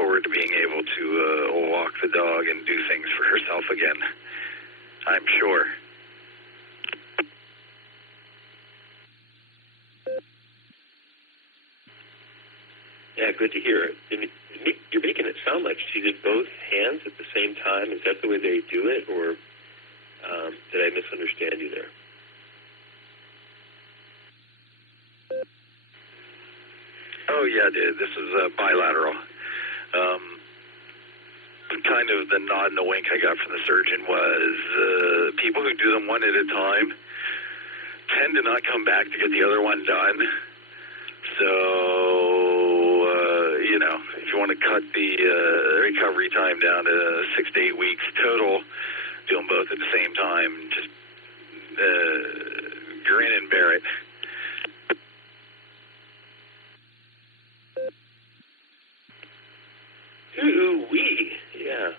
forward to being able to walk the dog and do things for herself again. I'm sure. Yeah, good to hear. You're making it sound like she did both hands at the same time. Is that the way they do it, or did I misunderstand you there? Oh, yeah, dude. This is bilateral. Kind of the nod and the wink I got from the surgeon was people who do them one at a time tend to not come back to get the other one done. So, you know, if you want to cut the recovery time down to 6 to 8 weeks total, do them both at the same time. Just grin and bear it. Ooh-wee. Yeah.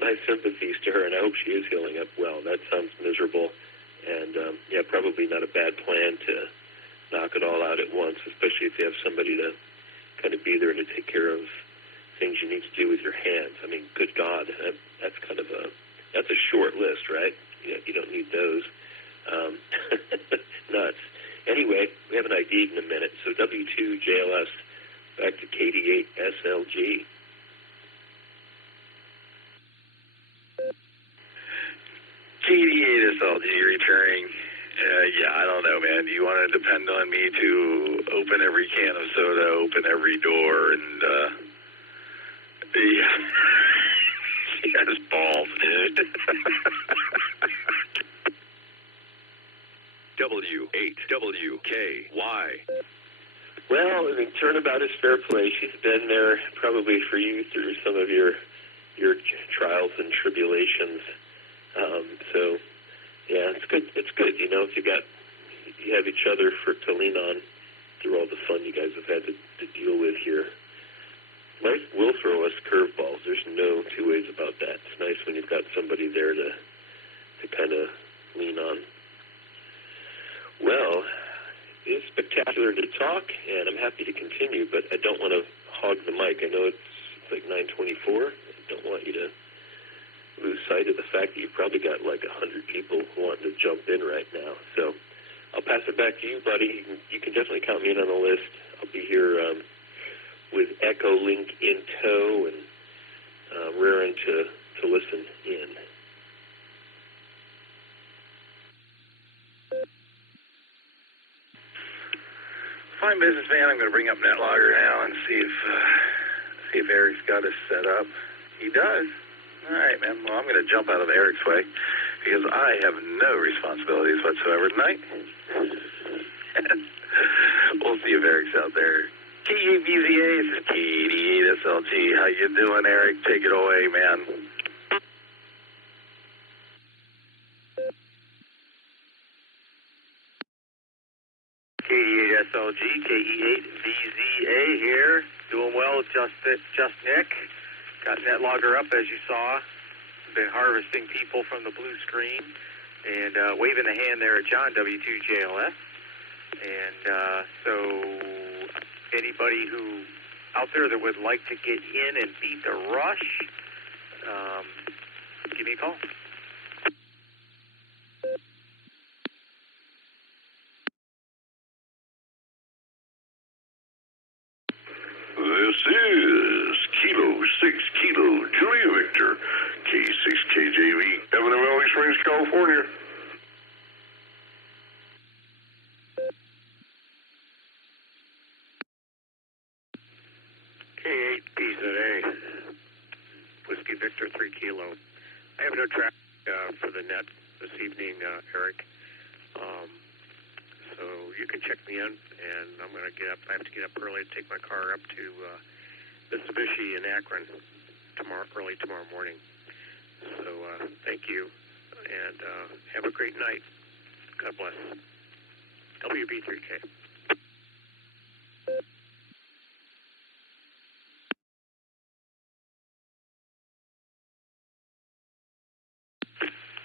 My sympathies to her, and I hope she is healing up well. That sounds miserable, and yeah, probably not a bad plan to knock it all out at once, especially if you have somebody to kind of be there to take care of things you need to do with your hands. I mean, good God, that's kind of that's a short list, right? You don't need those. Nuts. Anyway, we have an ID in a minute. So W2 JLS back to KD8 SLG. KD8 SLG returning. Yeah, I don't know, man. Do you want to depend on me to open every can of soda, open every door, and yeah. She has balls, dude. W8WKY. Well, I mean, turnabout is fair play. She's been there probably for you through some of your trials and tribulations. So, yeah, it's good. It's good. You know, if you have each other to lean on through all the fun you guys have had to deal with here. Life will throw us curveballs. There's no two ways about that. It's nice when you've got somebody there to kind of lean on. Well, it's spectacular to talk, and I'm happy to continue, but I don't want to hog the mic. I know it's like 9:24. I don't want you to lose sight of the fact that you've probably got like 100 people wanting to jump in right now. So I'll pass it back to you, buddy. You can definitely count me in on the list. I'll be here with Echolink in tow and raring to listen in. Fine businessman. I'm going to bring up NetLogger now and see if Eric's got us set up. He does. All right, man. Well, I'm going to jump out of Eric's way because I have no responsibilities whatsoever tonight. We'll see if Eric's out there. K8VZA, this is KD8SLG. How you doing, Eric? Take it away, man. KD8SLG, KE8VZA here. Doing well, just Nick. Got NetLogger up, as you saw. Been harvesting people from the blue screen and waving the hand there at John, W2JLS. And so anybody who out there that would like to get in and beat the rush, give me a call. This is Kilo 6 Kilo Julia Victor, K6KJV, Evan Valley Springs, California. K8BZA, Whiskey Victor 3 Kilo. I have no traffic for the net this evening, Eric. So you can check me in, and I'm going to get up. I have to get up early to take my car up to Mitsubishi in Akron early tomorrow morning. So thank you, and have a great night. God bless. WB3K.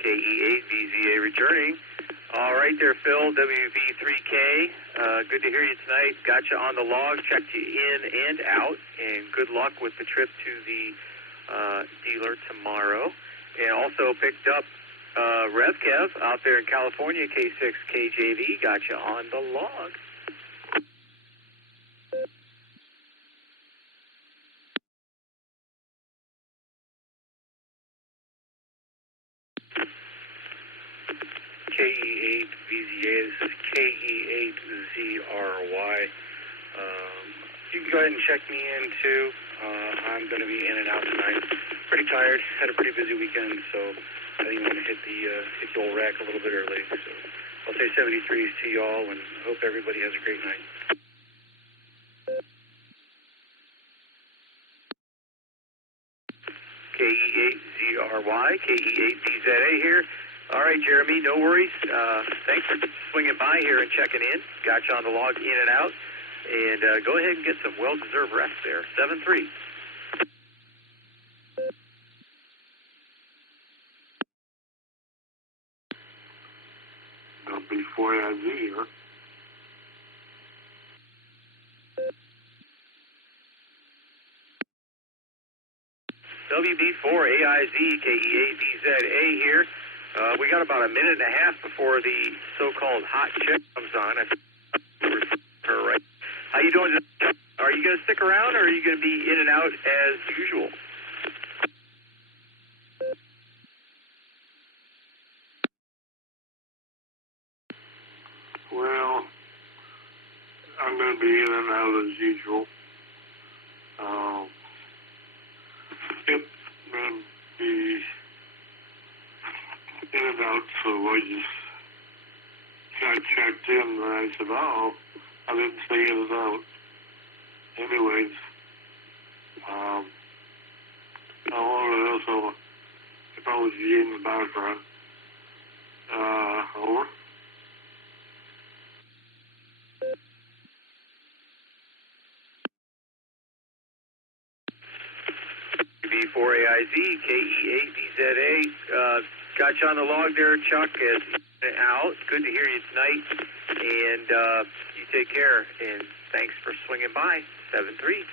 KE8VZA returning. All right there, Phil, WV3K. Good to hear you tonight. Got you on the log, checked you in and out, and good luck with the trip to the dealer tomorrow. And also picked up RevKev out there in California, K6KJV. Got you on the log. KE8VZA, this is KE8ZRY. You can go ahead and check me in too. I'm going to be in and out tonight. Pretty tired. Had a pretty busy weekend, so I think I'm going to hit the old rack a little bit early. So I'll say 73s to y'all, and hope everybody has a great night. KE8ZRY, KE8VZA here. All right, Jeremy, no worries. Thanks for swinging by here and checking in. Got you on the log in and out. And go ahead and get some well-deserved rest there. 7-3. WB4AIZ here. WB4AIZ, KE8VZA here. We got about a minute and a half before the so-called hot chick comes on. I think her right. How you doing? Are you going to stick around, or are you going to be in and out as usual? Well, I'm going to be in and out as usual. Yep, I'm going to be in and out, so I just got checked in, and I said, oh, I didn't say in and out. Anyways, I wanted to also, if I was in the background, over. WB4AIZ, KE8VZA. Got you on the log there, Chuck, as out. Good to hear you tonight. And you take care. And thanks for swinging by. 7-3.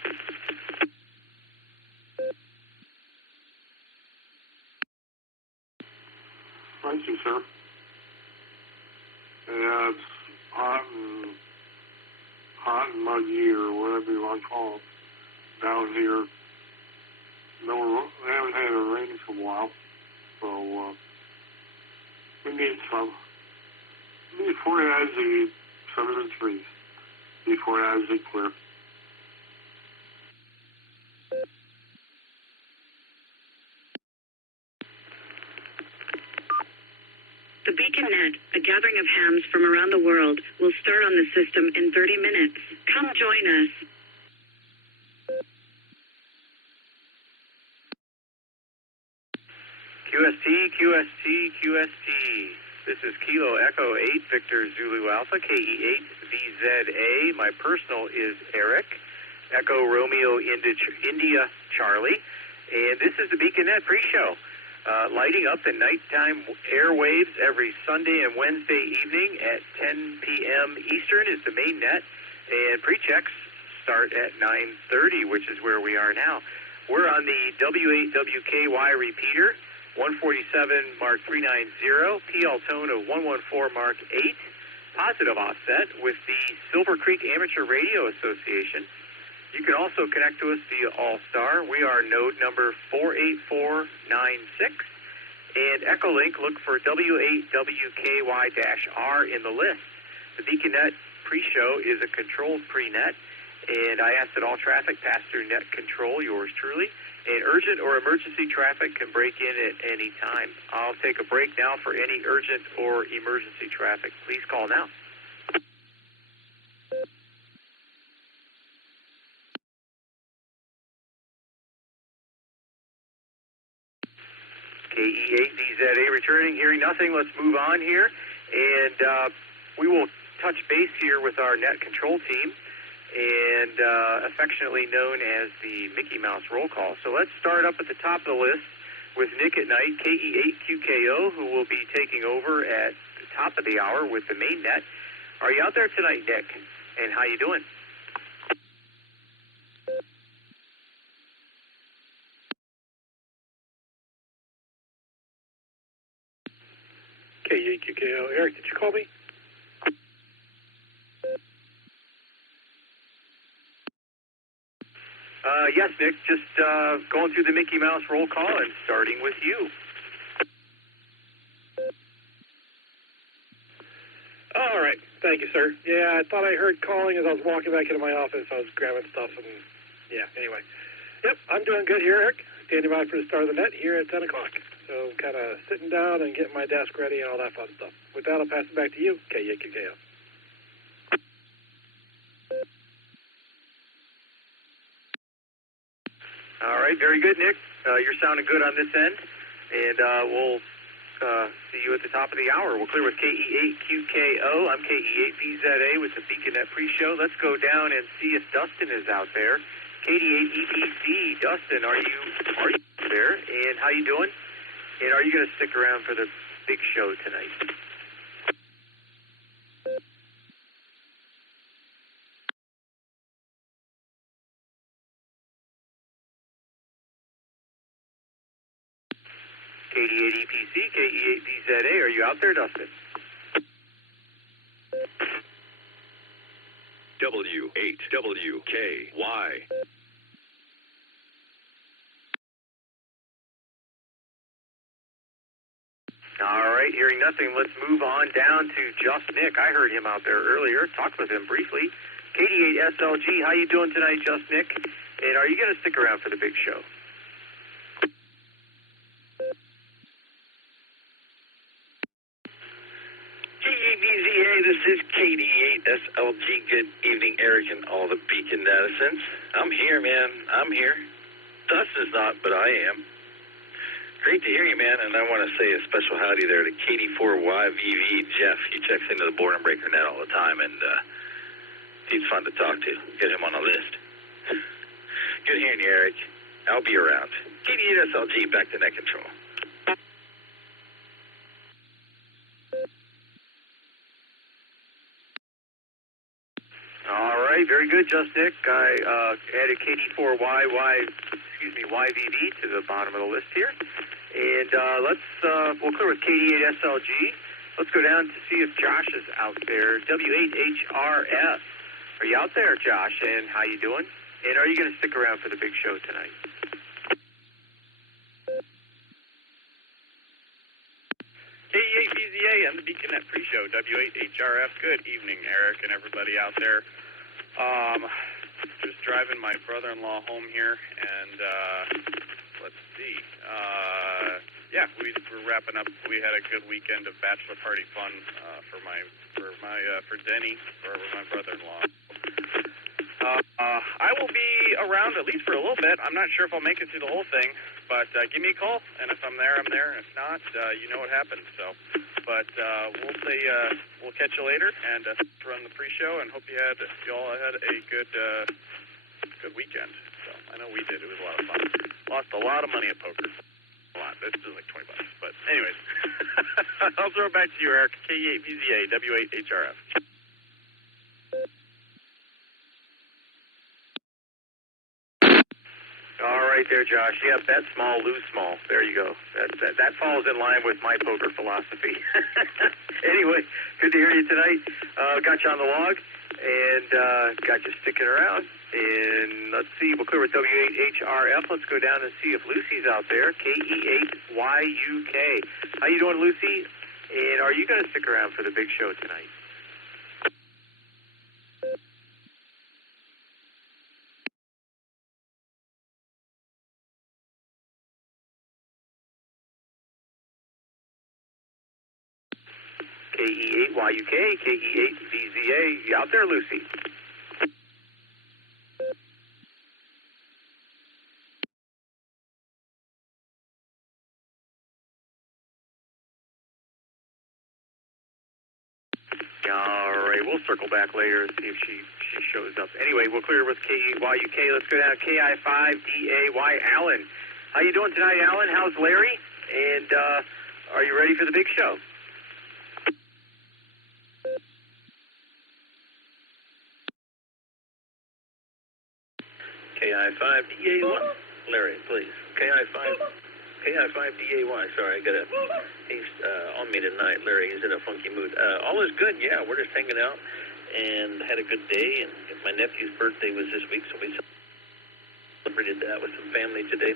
Thank you, sir. Yeah, it's hot and muggy, or whatever you want to call it, down here. No, we haven't had a rain for a while, so we need some. Before it has the 7-3, before it has the clear. The Beacon Net, a gathering of hams from around the world, will start on the system in 30 minutes. Come join us. QST. This is Kilo Echo 8, Victor Zulu Alpha, KE8VZA. My personal is Eric, Echo Romeo India Charlie. And this is the Beacon Net pre-show. Lighting up the nighttime airwaves every Sunday and Wednesday evening at 10 p.m. Eastern is the main net. And pre-checks start at 9:30, which is where we are now. We're on the W8WKY repeater, 147 Mark 390, PL tone of 114 Mark 8, positive offset with the Silvercreek Amateur Radio Association. You can also connect to us via Allstar. We are node number 48496. And Echolink, look for W8WKY-R in the list. The BeaconNet pre-show is a controlled pre-net, and I ask that all traffic pass through net control, yours truly. And urgent or emergency traffic can break in at any time. I'll take a break now for any urgent or emergency traffic. Please call now. KE8VZA returning, hearing nothing. Let's move on here. And we will touch base here with our net control team, and affectionately known as the Mickey Mouse roll call. So let's start up at the top of the list with Nick at Nite, KE8QKO, who will be taking over at top of the hour with the main net. Are you out there tonight, Nick? And how you doing? KEQKO. Eric, did you call me? Yes, Nick. Just going through the Mickey Mouse roll call and starting with you. All right. Thank you, sir. Yeah, I thought I heard calling as I was walking back into my office. I was grabbing stuff and, yeah, anyway. Yep, I'm doing good here, Eric. Standing by for the start of the net here at 10 o'clock. So kind of sitting down and getting my desk ready and all that fun stuff. With that, I'll pass it back to you, KEQKO. All right, very good, Nick. You're sounding good on this end, and we'll see you at the top of the hour. We'll clear with KE8QKO. I'm KE8VZA with the BeaconNet pre-show. Let's go down and see if Dustin is out there. KD8EPC, Dustin, are you there? And how you doing? And are you going to stick around for the big show tonight? KD8EPC, KE8VZA, are you out there, Dustin? W8WKY. All right, hearing nothing, let's move on down to Just Nick. I heard him out there earlier. Talked with him briefly. KD8SLG, how you doing tonight, Just Nick? And are you going to stick around for the big show? KEVZA, this is KD8SLG. Good evening, Eric and all the Beacon netizens. I'm here, man. I'm here. Dustin's not, but I am. Great to hear you, man, and I want to say a special howdy there to KD4YVV. Jeff, he checks into the Boredom Breaker net all the time, and he's fun to talk to. Get him on a list. Good hearing you, Eric. I'll be around. KD8SLG, back to net control. All right, very good, Just Nick. I added YVV to the bottom of the list here. And we'll clear with KD8SLG. Let's go down to see if Josh is out there. W8HRF. Are you out there, Josh? And how you doing? And are you going to stick around for the big show tonight? KE8VZA on the BeaconNet pre-show. W8HRF. Good evening, Eric and everybody out there. Just driving my brother-in-law home here, and let's see. We're wrapping up. We had a good weekend of bachelor party fun for Denny, for my brother-in-law. I will be around at least for a little bit. I'm not sure if I'll make it through the whole thing, but give me a call, and if I'm there, I'm there, and if not, you know what happens. So, but we'll catch you later, and run the pre-show, and hope you all had a good weekend. So I know we did. It was a lot of fun. Lost a lot of money at poker. A lot. This is like $20, but anyways, I'll throw it back to you, Eric. KE8VZA, W8HRF. All right there, Josh. Yeah, bet small, lose small. There you go. That falls in line with my poker philosophy. Anyway, good to hear you tonight. Got you on the log, and got you sticking around. And let's see, we'll clear with W8HRF. Let's go down and see if Lucy's out there. KE8YUK. How you doing, Lucy? And are you going to stick around for the big show tonight? KE8YUK, KE8VZA. You out there, Lucy? All right, we'll circle back later and see if she shows up. Anyway, we'll clear with KEYUK. Let's go down to KI5DAY. Alan. How you doing tonight, Alan? How's Larry? And are you ready for the big show? KI5DAY. Larry, please. KI5DAY. Sorry, he's on me tonight. Larry, he's in a funky mood. All is good, yeah. We're just hanging out and had a good day. And my nephew's birthday was this week, so we celebrated that with some family today.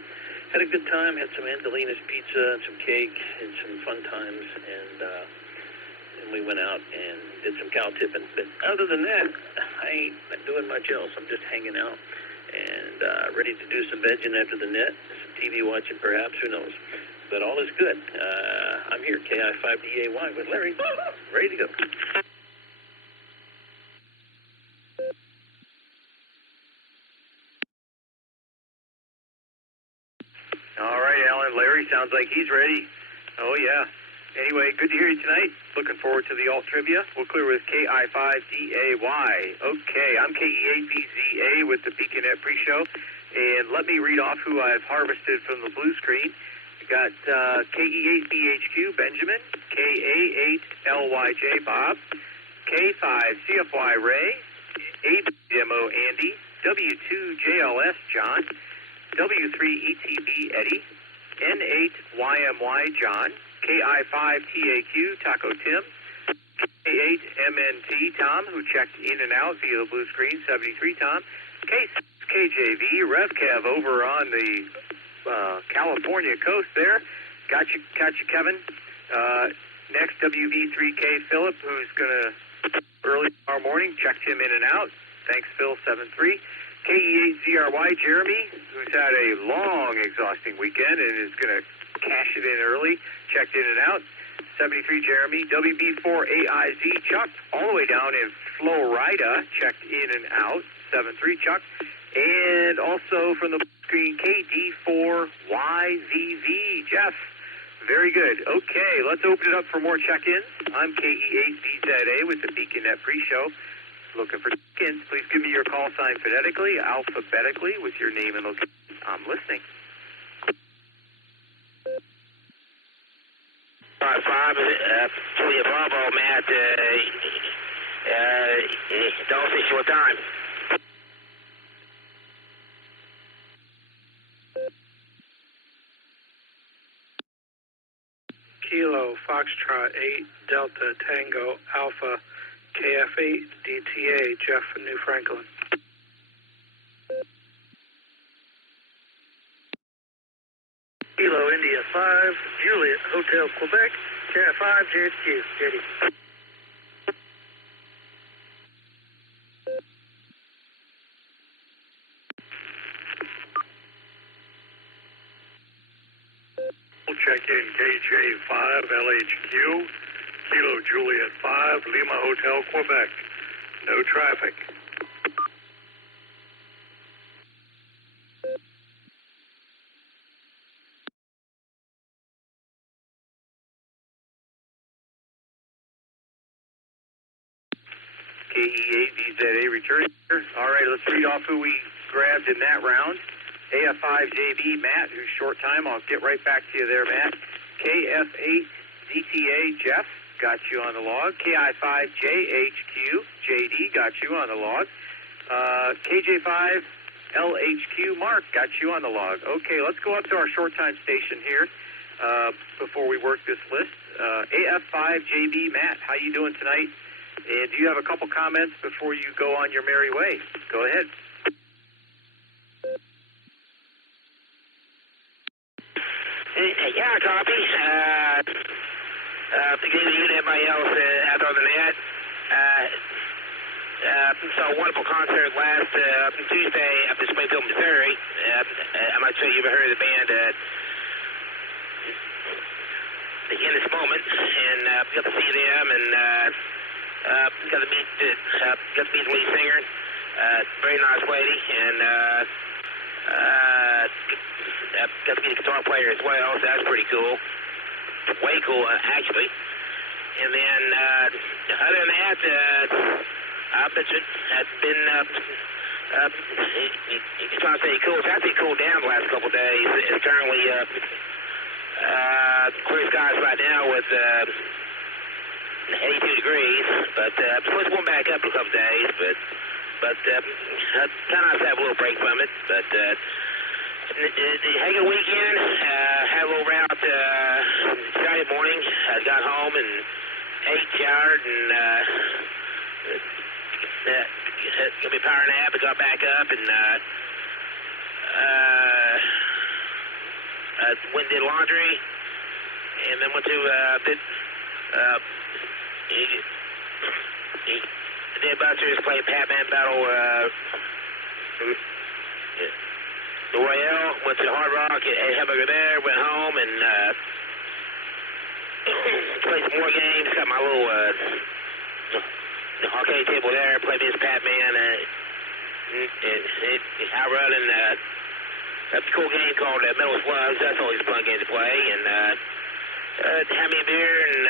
Had a good time, had some Angelina's pizza and some cake and some fun times, and we went out and did some cow tipping. But other than that, I ain't doing much else. I'm just hanging out and ready to do some vegging after the net, some TV watching perhaps, who knows. But all is good. I'm here, KI5DAY with Larry, ready to go. All right, Alan. Larry sounds like he's ready. Oh, yeah. Anyway, good to hear you tonight. Looking forward to the alt trivia. We'll clear with KI5DAY. Okay, I'm KE8VZA with the BeaconNet pre-show. And let me read off who I've harvested from the blue screen. We got KE8BHQ Benjamin, KA8LYJ Bob, K5CFY Ray, ABMO Andy, W2JLS John, W3ETB Eddie, N8YMY John, KI5TAQ Taco Tim, K8MNT Tom, who checked in and out via the blue screen, 73 Tom, K6KJV RevKev over on the California coast there. Got you Kevin. Next, WV3K Philip, who's going to early tomorrow morning, checked him in and out. Thanks, Phil, 73. KE8ZRY Jeremy, who's had a long, exhausting weekend and is going to cash it in early, checked in and out. 73 Jeremy. WB4AIZ Chuck, all the way down in Florida, checked in and out. 73 Chuck. And also from the screen, KD4YVV Jeff. Very good. Okay, let's open it up for more check-ins. I'm KE8VZA with the BeaconNet pre-show. Looking for check-ins. Please give me your call sign phonetically, alphabetically, with your name and location. I'm listening. 5, Julia Bravo, Matt, don't say short time. Kilo Foxtrot 8 Delta Tango Alpha KF8 DTA Jeff from New Franklin. Kilo India 5 Juliet Hotel Quebec KF5 JHQ JD. Check in KJ5 LHQ, Kilo Juliet 5, Lima Hotel, Quebec. No traffic. KE8VZA returning. All right, let's read off who we grabbed in that round. AF5JB Matt, who's short time. I'll get right back to you there, Matt. KF8DTA Jeff, got you on the log. KI5JHQ JD, got you on the log. KJ5LHQ Mark, got you on the log. Okay, let's go up to our short time station here before we work this list. AF5JB Matt, how you doing tonight? And do you have a couple comments before you go on your merry way? Go ahead. Yeah, copy. Forgive you and everybody else out on the net. Saw a wonderful concert last Tuesday up in Springfield, Missouri. I'm not sure you've ever heard of the band In This Moment, and got to see them, and got to meet the lead singer. Very nice lady, and got to be the guitar player as well, so that's pretty cool. Way cool, actually. And then, other than that, it's been, it's trying to say cool. It's actually cooled down the last couple of days. It's currently clear skies right now with 82 degrees, but it's supposed to warm back up in a couple of days, but but kind of have a little break from it. But had a good weekend. Had a little route Saturday morning. I got home and ate, showered, and got me a power nap. I got back up and went and did laundry, and then went to did Buster's, played Batman Battle Royale, went to Hard Rock, ate hamburger there, went home and played some more games, got my little arcade table there, played this Batman Outrun and a cool game called Metal Slugs. That's always a fun game to play, and had me a beer and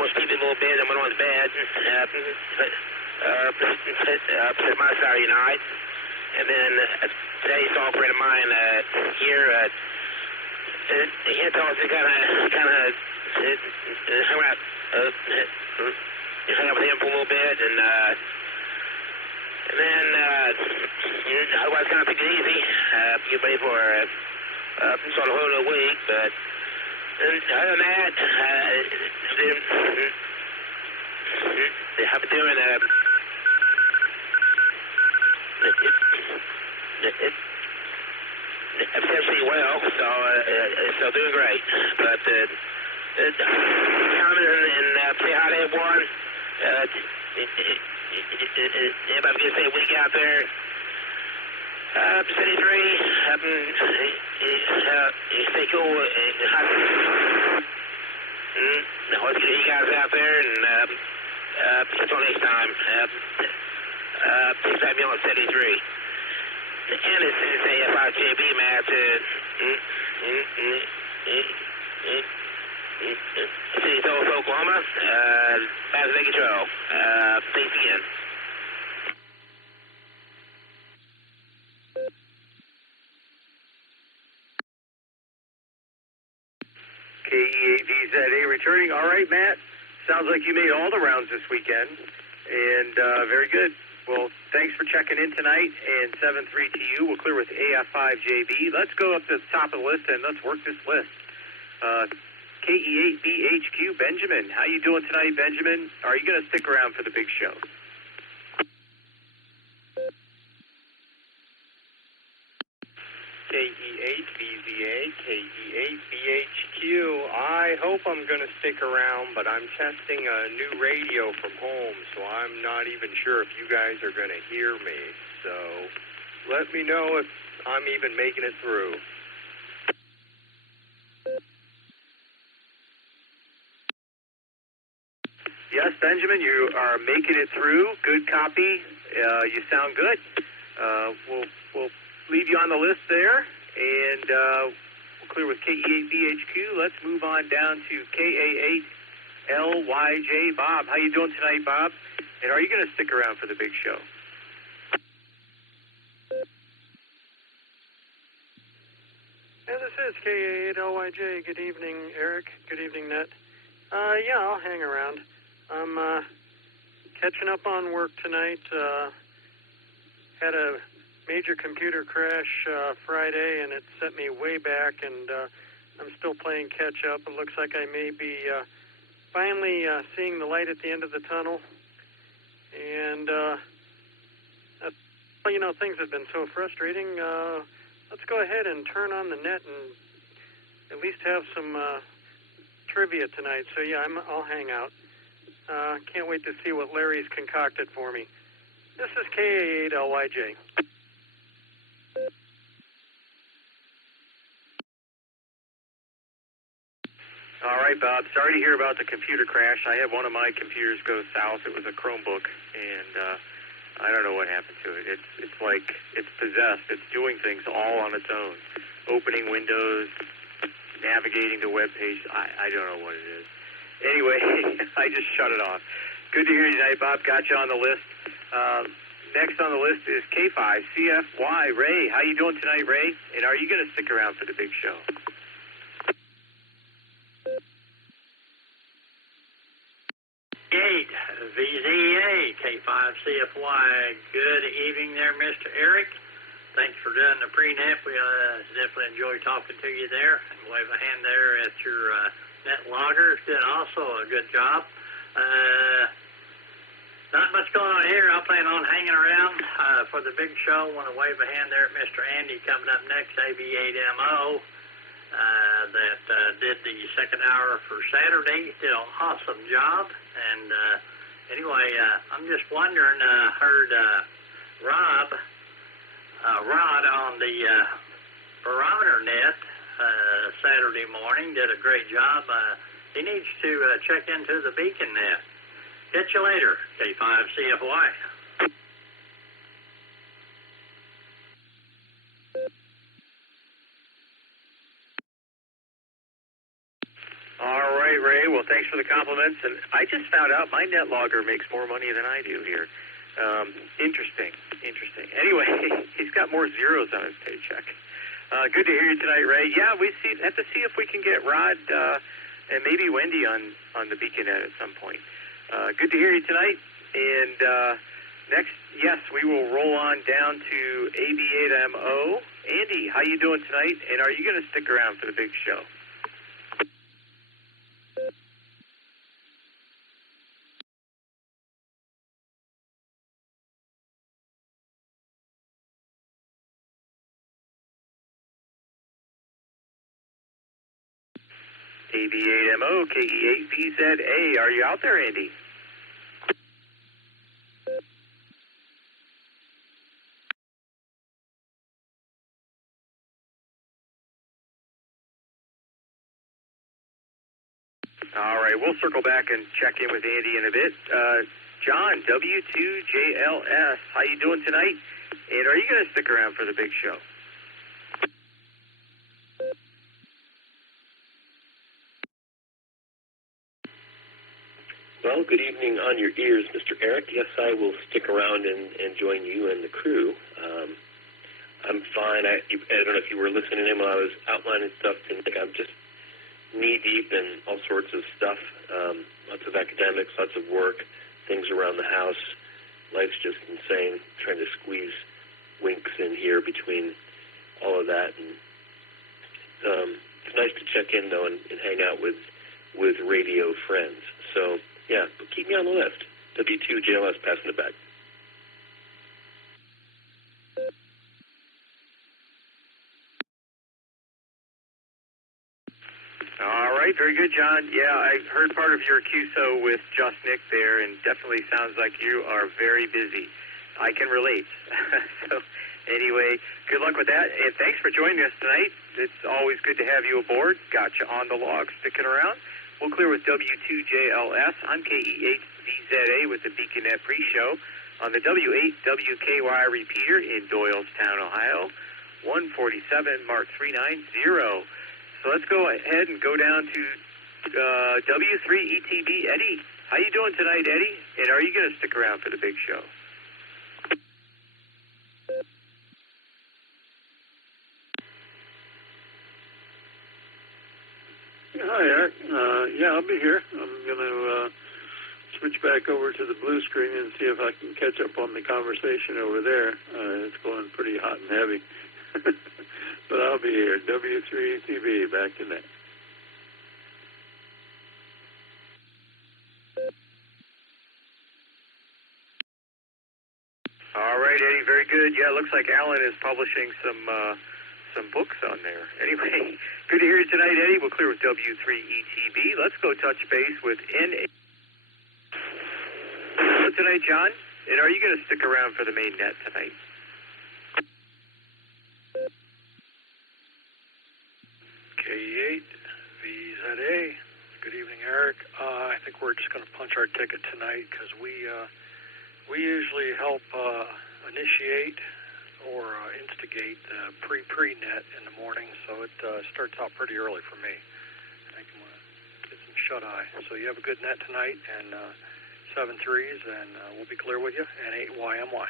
pushed TV a little bit, and went on to bed. Played my Saturday night, and then today saw a friend of mine here. He told us to kind of hung out with him for a little bit, and then otherwise kind of took it easy. Get ready for sort of whole new week, but other than that, I've been doing essentially well, so doing great. But come and say hi to everyone. Everybody's going to say a week out there. City 3, stay cool. Let's get you guys out there, and until next time, please have me on 73. And this is AFIJB match. City Tulsa, Oklahoma. As they control. Thanks again. KE8VZA returning. All right, Matt. Sounds like you made all the rounds this weekend, and very good. Well, thanks for checking in tonight, and 7-3 to you. We'll clear with AF5JB. Let's go up to the top of the list, and let's work this list. KE8BHQ, Benjamin. How you doing tonight, Benjamin? Are you going to stick around for the big show? KE8VZA, KE8BHQ. I hope I'm going to stick around, but I'm testing a new radio from home, so I'm not even sure if you guys are going to hear me. So let me know if I'm even making it through. Yes, Benjamin, you are making it through. Good copy. You sound good. We'll leave you on the list there, and we'll clear with KE8BHQ. Let's move on down to KA8LYJ. Bob, how you doing tonight, Bob? And are you going to stick around for the big show? Yeah, this is KA8LYJ. Good evening, Eric. Good evening, Net. Yeah, I'll hang around. I'm catching up on work tonight. Had a major computer crash Friday, and it set me way back, and I'm still playing catch-up. It looks like I may be finally seeing the light at the end of the tunnel. And, well, you know, things have been so frustrating. Let's go ahead and turn on the net and at least have some trivia tonight. So, yeah, I'll hang out. Can't wait to see what Larry's concocted for me. This is KA8LYJ. All right, Bob. Sorry to hear about the computer crash. I had one of my computers go south. It was a Chromebook, and I don't know what happened to it. It's like it's possessed. It's doing things all on its own. Opening windows, navigating to web page. I don't know what it is. Anyway, I just shut it off. Good to hear you tonight, Bob. Got you on the list. Next on the list is K5CFY. Ray, how you doing tonight, Ray? And are you going to stick around for the big show? Hey, VZA, K5CFY. Good evening there, Mr. Eric. Thanks for doing the pre-net. We definitely enjoy talking to you there. And wave a hand there at your net logger. Did also a good job. Not much going on here. I plan on hanging around for the big show. Want to wave a hand there at Mr. Andy coming up next, AB8MO. That did the second hour for Saturday. Did an awesome job. And anyway, I'm just wondering, heard Rod on the barometer net Saturday morning did a great job. He needs to check into the beacon net. Catch you later, K5CFY. All right, Ray. Well, thanks for the compliments. And I just found out my net logger makes more money than I do here. Interesting. Anyway, he's got more zeros on his paycheck. Good to hear you tonight, Ray. Yeah, we have to see if we can get Rod and maybe Wendy on the beaconnet at some point. Good to hear you tonight. And next, yes, we will roll on down to AB8MO. Andy, how you doing tonight? And are you going to stick around for the big show? AB8MO, KE8VZA. Are you out there, Andy? All right, we'll circle back and check in with Andy in a bit. John, W2JLS, how you doing tonight? And are you going to stick around for the big show? Well, good evening on your ears, Mr. Eric. Yes, I will stick around and join you and the crew. I'm fine. I don't know if you were listening in while I was outlining stuff. I'm just knee-deep in all sorts of stuff, lots of academics, lots of work, things around the house. Life's just insane, trying to squeeze winks in here between all of that. And it's nice to check in, though, and hang out with radio friends. So, yeah, but keep me on the list. W2JLS passing it back. All right, very good, John. Yeah, I heard part of your QSO with Just Nick there, and definitely sounds like you are very busy. I can relate. So, anyway, good luck with that, and thanks for joining us tonight. It's always good to have you aboard. Got you on the log, sticking around. We'll clear with W2JLS. I'm KE8VZA with the BeaconNet pre-show on the W8WKY repeater in Doylestown, Ohio, 147 Mark 390. So let's go ahead and go down to W3ETB. Eddie, how you doing tonight, Eddie? And are you going to stick around for the big show? Hi, Eric. Yeah, I'll be here. I'm going to switch back over to the blue screen and see if I can catch up on the conversation over there. It's going pretty hot and heavy. But I'll be here. W3ETB, back to net. All right, Eddie, very good. Yeah, it looks like Alan is publishing some books on there. Anyway, good to hear you tonight, Eddie. We'll clear with W3ETB. Let's go touch base with NA. Tonight, John, and are you going to stick around for the main net tonight? K8VZA. Good evening, Eric. I think we're just going to punch our ticket tonight because we usually help initiate or instigate the pre-net in the morning, so it starts out pretty early for me. I think I'm going to get some shut-eye. So you have a good net tonight, and 7 threes, and we'll be clear with you, and 8YMY.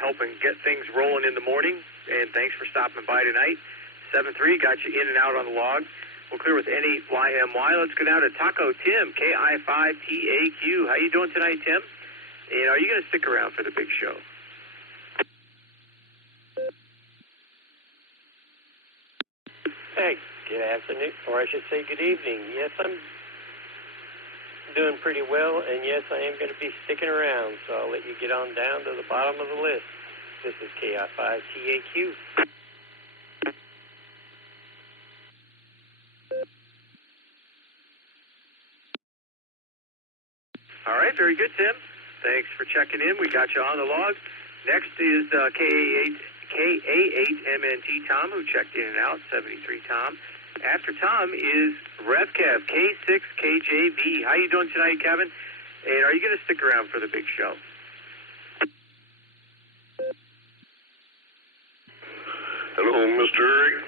helping get things rolling in the morning, and thanks for stopping by tonight. 7-3 got you in and out on the log. We'll clear with N8YMY. Let's go down to Taco Tim, KI5TAQ. How you doing tonight, Tim? And are you going to stick around for the big show? Hey, good afternoon, or I should say good evening. Yes, I'm doing pretty well, and yes, I am going to be sticking around, so I'll let you get on down to the bottom of the list. This is KI5TAQ. All right, very good, Tim. Thanks for checking in. We got you on the log. Next is KA8MNT Tom, who checked in and out, 73 Tom. After Tom is RevKev, K6KJV. How you doing tonight, Kevin? And are you going to stick around for the big show? Hello, Mr. Eric,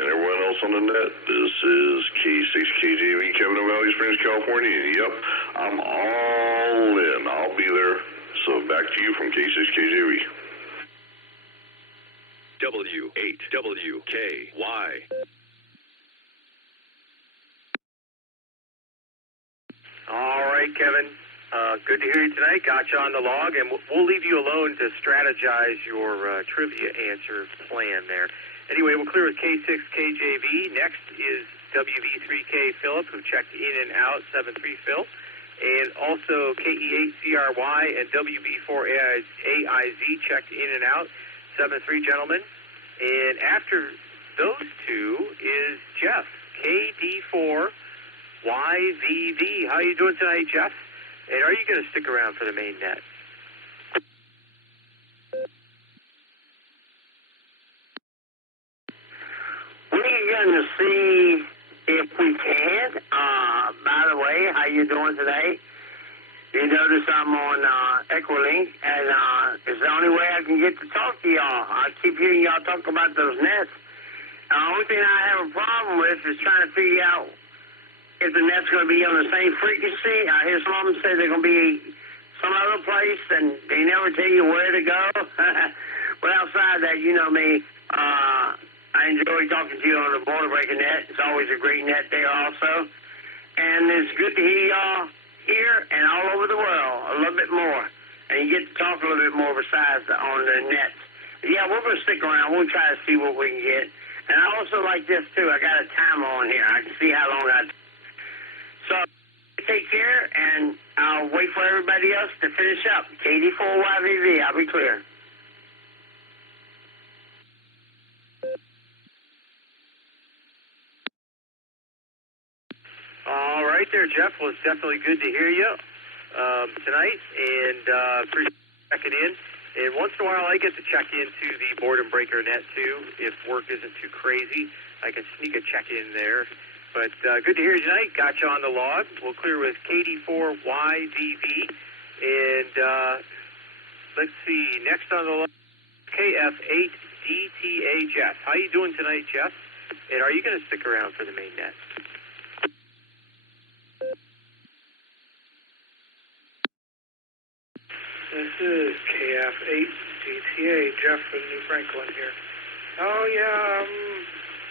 and everyone else on the net. This is K6KJV, Kevin in Valley Springs, California. Yep, I'm all in. I'll be there. So back to you from K6KJV. W8WKY. All right, Kevin. Good to hear you tonight. Got you on the log, and we'll leave you alone to strategize your trivia answer plan there. Anyway, we'll clear with K6KJV. Next is WV3K Philip, who checked in and out, 7-3 Phil. And also KE8CRY and WB4AIZ checked in and out, 7-3 gentlemen. And after those two is Jeff, KD4YVV. How you doing tonight, Jeff? And are you going to stick around for the main net? We're going to see if we can. By the way, how you doing today? You notice I'm on Echolink, and it's the only way I can get to talk to y'all. I keep hearing y'all talk about those nets. The only thing I have a problem with is trying to figure out if the net's going to be on the same frequency. I hear some of them say they're going to be some other place, and they never tell you where to go. But outside that, you know me, I enjoy talking to you on the Border Breaker net. It's always a great net there also. And it's good to hear y'all here and all over the world a little bit more. And you get to talk a little bit more besides on the nets. But yeah, we're going to stick around. We'll try to see what we can get. And I also like this, too. I got a timer on here. I can see how long So take care, and I'll wait for everybody else to finish up. KD4YVV, I'll be clear. All right there, Jeff. Well, it's definitely good to hear you tonight, and appreciate you checking in. And once in a while, I get to check into the Boredom Breaker net, too. If work isn't too crazy, I can sneak a check-in there. But good to hear you tonight. Got you on the log. We'll clear with KD4YVV. And let's see, next on the log, KF8DTA Jeff. How you doing tonight, Jeff? And are you going to stick around for the main net? This is KF8DTA, Jeff from New Franklin here. Oh, yeah, I'm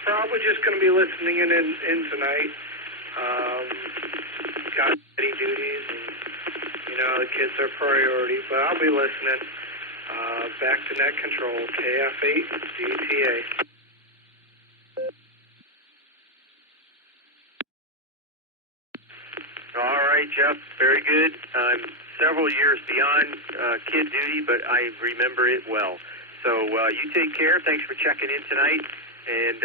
probably just going to be listening in tonight. Got steady duties, and, you know, the kids are priority, but I'll be listening. Back to net control, KF8DTA. All right, Jeff, very good. I'm several years beyond kid duty, but I remember it well. So you take care. Thanks for checking in tonight. And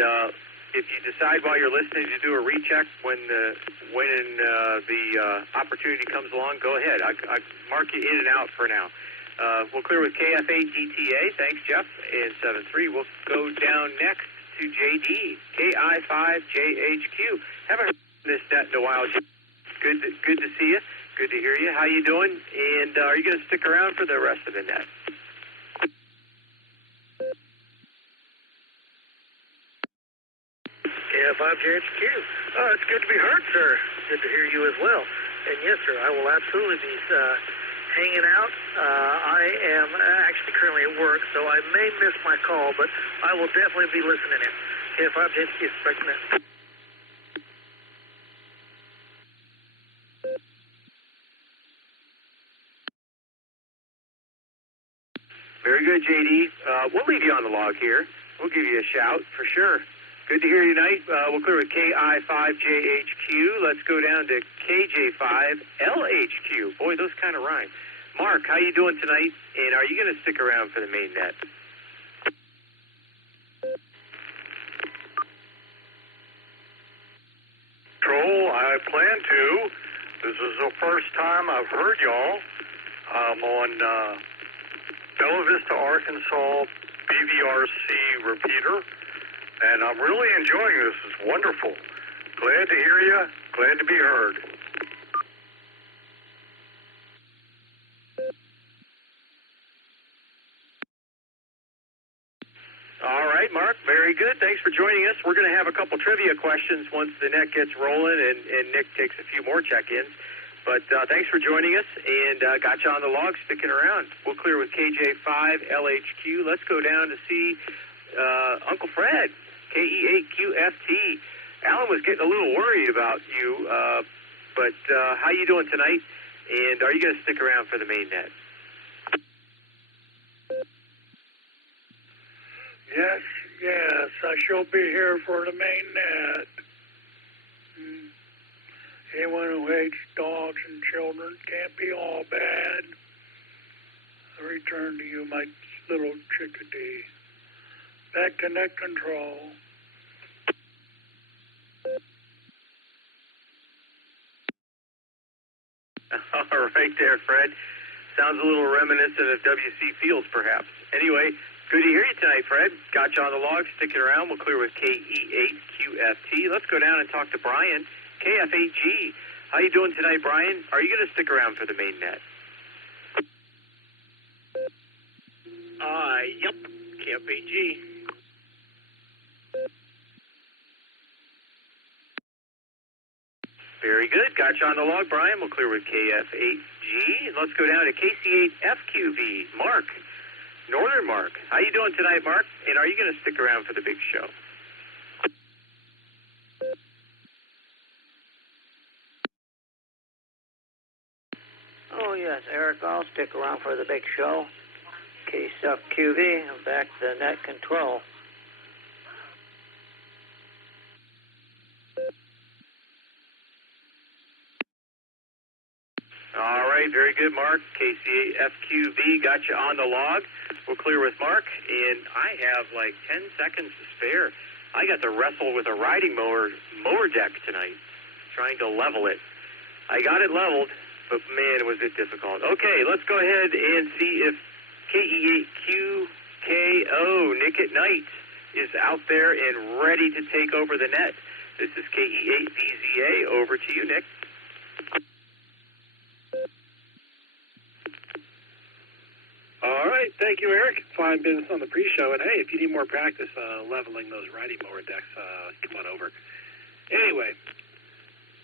if you decide while you're listening to do a recheck when the opportunity comes along, go ahead. I mark you in and out for now. We'll clear with KF8DTA. Thanks, Jeff. And 7-3. We'll go down next to JD, KI5JHQ. Haven't heard this net in a while. Good to see you. Good to hear you. How you doing? And are you going to stick around for the rest of the net? KF5JHQ. Oh, it's good to be heard, sir. Good to hear you as well. And yes, sir, I will absolutely be hanging out. I am actually currently at work, so I may miss my call, but I will definitely be listening in. KF5JHQ, expecting it. Very good, JD. We'll leave you on the log here. We'll give you a shout for sure. Good to hear you, Nite. We'll clear with KI5JHQ. Let's go down to KJ5LHQ. Boy, those kind of rhyme. Mark, how you doing tonight? And are you going to stick around for the main net? Troll, I plan to. This is the first time I've heard y'all. I'm on Bella Vista, Arkansas, BVRC repeater, and I'm really enjoying this. It's wonderful. Glad to hear you. Glad to be heard. All right, Mark, very good. Thanks for joining us. We're going to have a couple trivia questions once the net gets rolling and Nick takes a few more check-ins. But thanks for joining us, and got you on the log sticking around. We'll clear with KJ5LHQ. Let's go down to see Uncle Fred, KE8QFT. Alan was getting a little worried about you, but how you doing tonight? And are you going to stick around for the main net? Yes, I shall be here for the main net. Anyone who hates dogs and children can't be all bad. I return to you, my little chickadee. Back to net control. All right there, Fred. Sounds a little reminiscent of W.C. Fields, perhaps. Anyway, good to hear you tonight, Fred. Got you on the log, sticking around. We'll clear with KE8QFT. Let's go down and talk to Brian, KF8G. How you doing tonight, Brian? Are you going to stick around for the main net? Yep, KF8G. Very good. Got you on the log, Brian. We'll clear with KF8G. And let's go down to KC8FQV. Mark, Northern Mark. How you doing tonight, Mark? And are you going to stick around for the big show? Oh, yes, Eric, I'll stick around for the big show. KSUFQV, I'm back to the net control. All right, very good, Mark. KC8FQV got you on the log. We'll clear with Mark, and I have like 10 seconds to spare. I got to wrestle with a riding mower deck tonight, trying to level it. I got it leveled, but man, was it difficult. Okay, let's go ahead and see if KE8QKO, Nick at Night, is out there and ready to take over the net. This is KE8VZA. Over to you, Nick. All right, thank you, Eric. Fine business on the pre-show. And hey, if you need more practice leveling those riding mower decks, come on over. Anyway,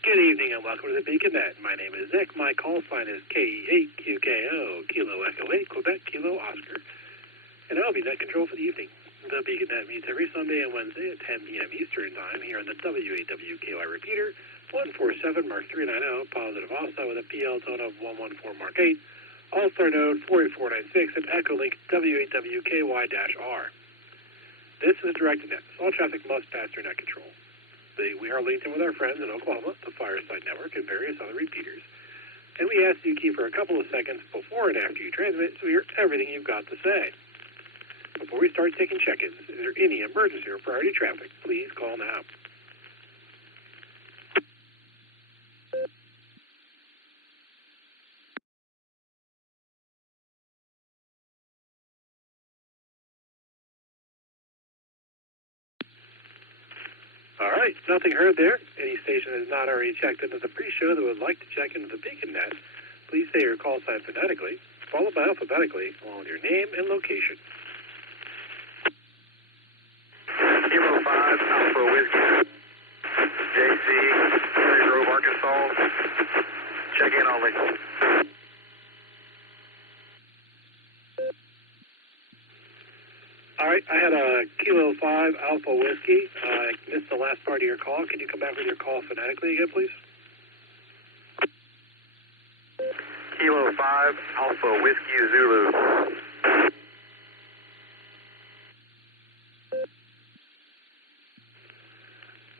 good evening and welcome to the Beacon Net. My name is Nick. My call sign is KE8QKO, Kilo Echo 8, Quebec, Kilo Oscar. And I'll be net control for the evening. The Beacon Net meets every Sunday and Wednesday at 10 p.m. Eastern Time here on the W8WKY repeater, 147 Mark 390, positive also with a PL tone of 114 Mark 8. Allstar Node 48496 and Echolink W8WKY-R. This is directed net. All traffic must pass through net control. We are linked in with our friends in Oklahoma, the Fireside Network, and various other repeaters. And we ask you keep for a couple of seconds before and after you transmit so we hear everything you've got to say. Before we start taking check-ins, is there any emergency or priority traffic? Please call now. All right, nothing heard there. Any station that has not already checked into the pre-show that would like to check into the Beacon Net, please say your call sign phonetically, followed by alphabetically, along with your name and location. 05 Alpha Whiskey, JC, Prairie Grove, Arkansas. Check in only. I had a Kilo 5 Alpha Whiskey. I missed the last part of your call. Can you come back with your call phonetically again, please? Kilo 5 Alpha Whiskey Zulu.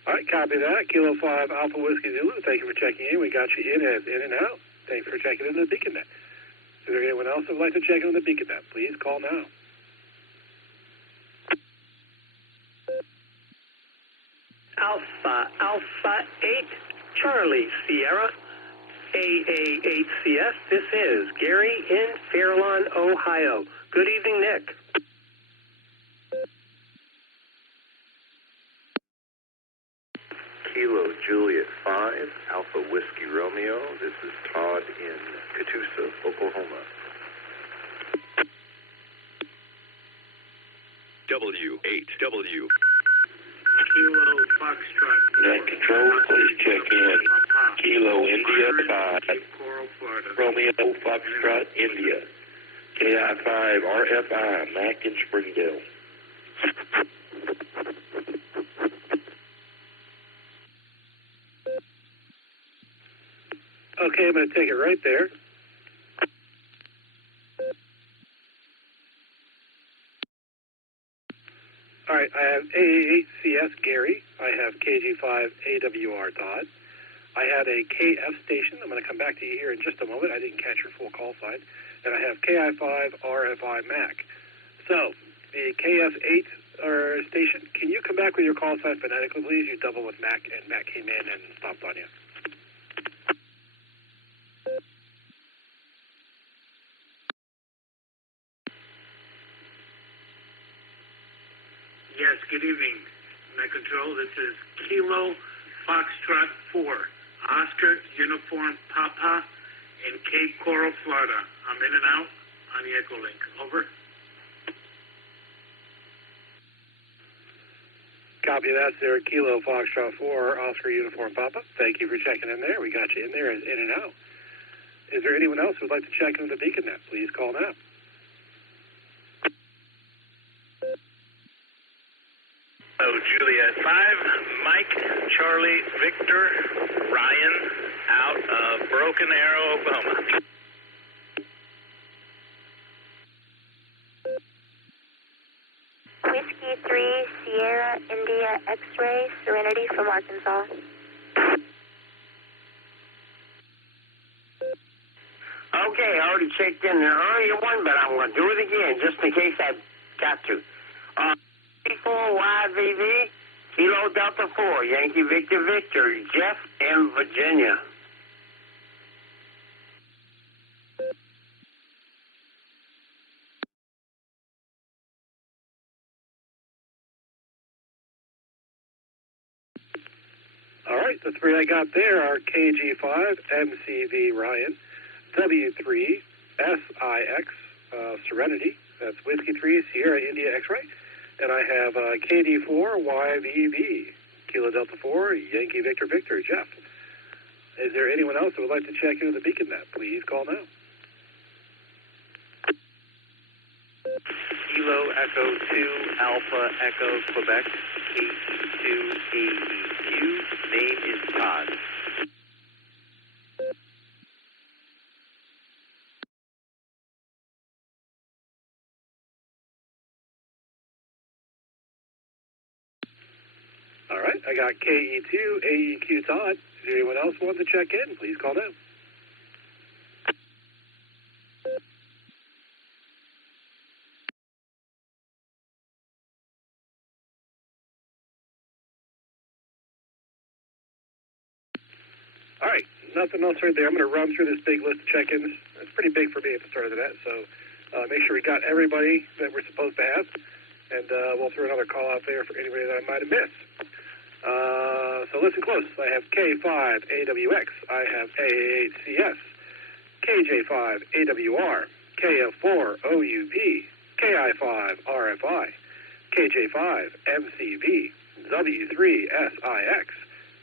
All right, copy that. Kilo 5 Alpha Whiskey Zulu. Thank you for checking in. We got you in and out. Thanks for checking into the BeaconNet. Is there anyone else who would like to check into the BeaconNet? Please call now. Alpha 8, Charlie Sierra, AA8CS. This is Gary in Fairlawn, Ohio. Good evening, Nick. Kilo Juliet 5, Alpha Whiskey Romeo. This is Todd in Catoosa, Oklahoma. W8W. Kilo Foxtrot. Net control, please check in. Kilo India 5, Romeo Foxtrot India. KI5 RFI, Mac in Springdale. Okay, I'm going to take it right there. All right, I have AA8CS Gary. I have KG5 AWR Todd. I had a KF station. I'm going to come back to you here in just a moment. I didn't catch your full call sign. And I have KI5 RFI Mac. So, the KF8 station, can you come back with your call sign phonetically, please? You double with Mac, and Mac came in and stopped on you. Yes, good evening. Net control, this is Kilo Foxtrot 4, Oscar Uniform Papa in Cape Coral, Florida. I'm in and out on the Echolink. Over. Copy that, sir. Kilo Foxtrot 4, Oscar Uniform Papa. Thank you for checking in there. We got you in there and in and out. Is there anyone else who would like to check into the BeaconNet? Please call now. Oh, Juliet 5, Mike, Charlie, Victor, Ryan, out of Broken Arrow, Oklahoma. Whiskey 3, Sierra, India, X-Ray, Serenity from Arkansas. Okay, I already checked in the earlier one, but I'm going to do it again just in case I got to. 4YVV, Kilo Delta 4, Yankee Victor Victor, Jeff in Virginia. All right, the three I got there are KG5, MCV Ryan, W3, SIX, Serenity, that's Whiskey 3, Sierra India X-Ray, and I have KD4, YVV, Kilo Delta 4, Yankee Victor Victor, Jeff. Is there anyone else who would like to check into the BeaconNet? Please call now. Kilo Echo 2 Alpha Echo Quebec 82 AEQ. Name is Todd. All right, I got KE2 AEQ Todd. Is there anyone else want to check in? Please call now. All right, nothing else right there. I'm going to run through this big list of check-ins. It's pretty big for me at the start of the net, so make sure we got everybody that we're supposed to have, and we'll throw another call out there for anybody that I might have missed. So listen close. I have K5 AWX. I have AA8CS, KJ5 AWR, KF4 OUP, KI5 RFI, KJ5 MCV, W3 SIX,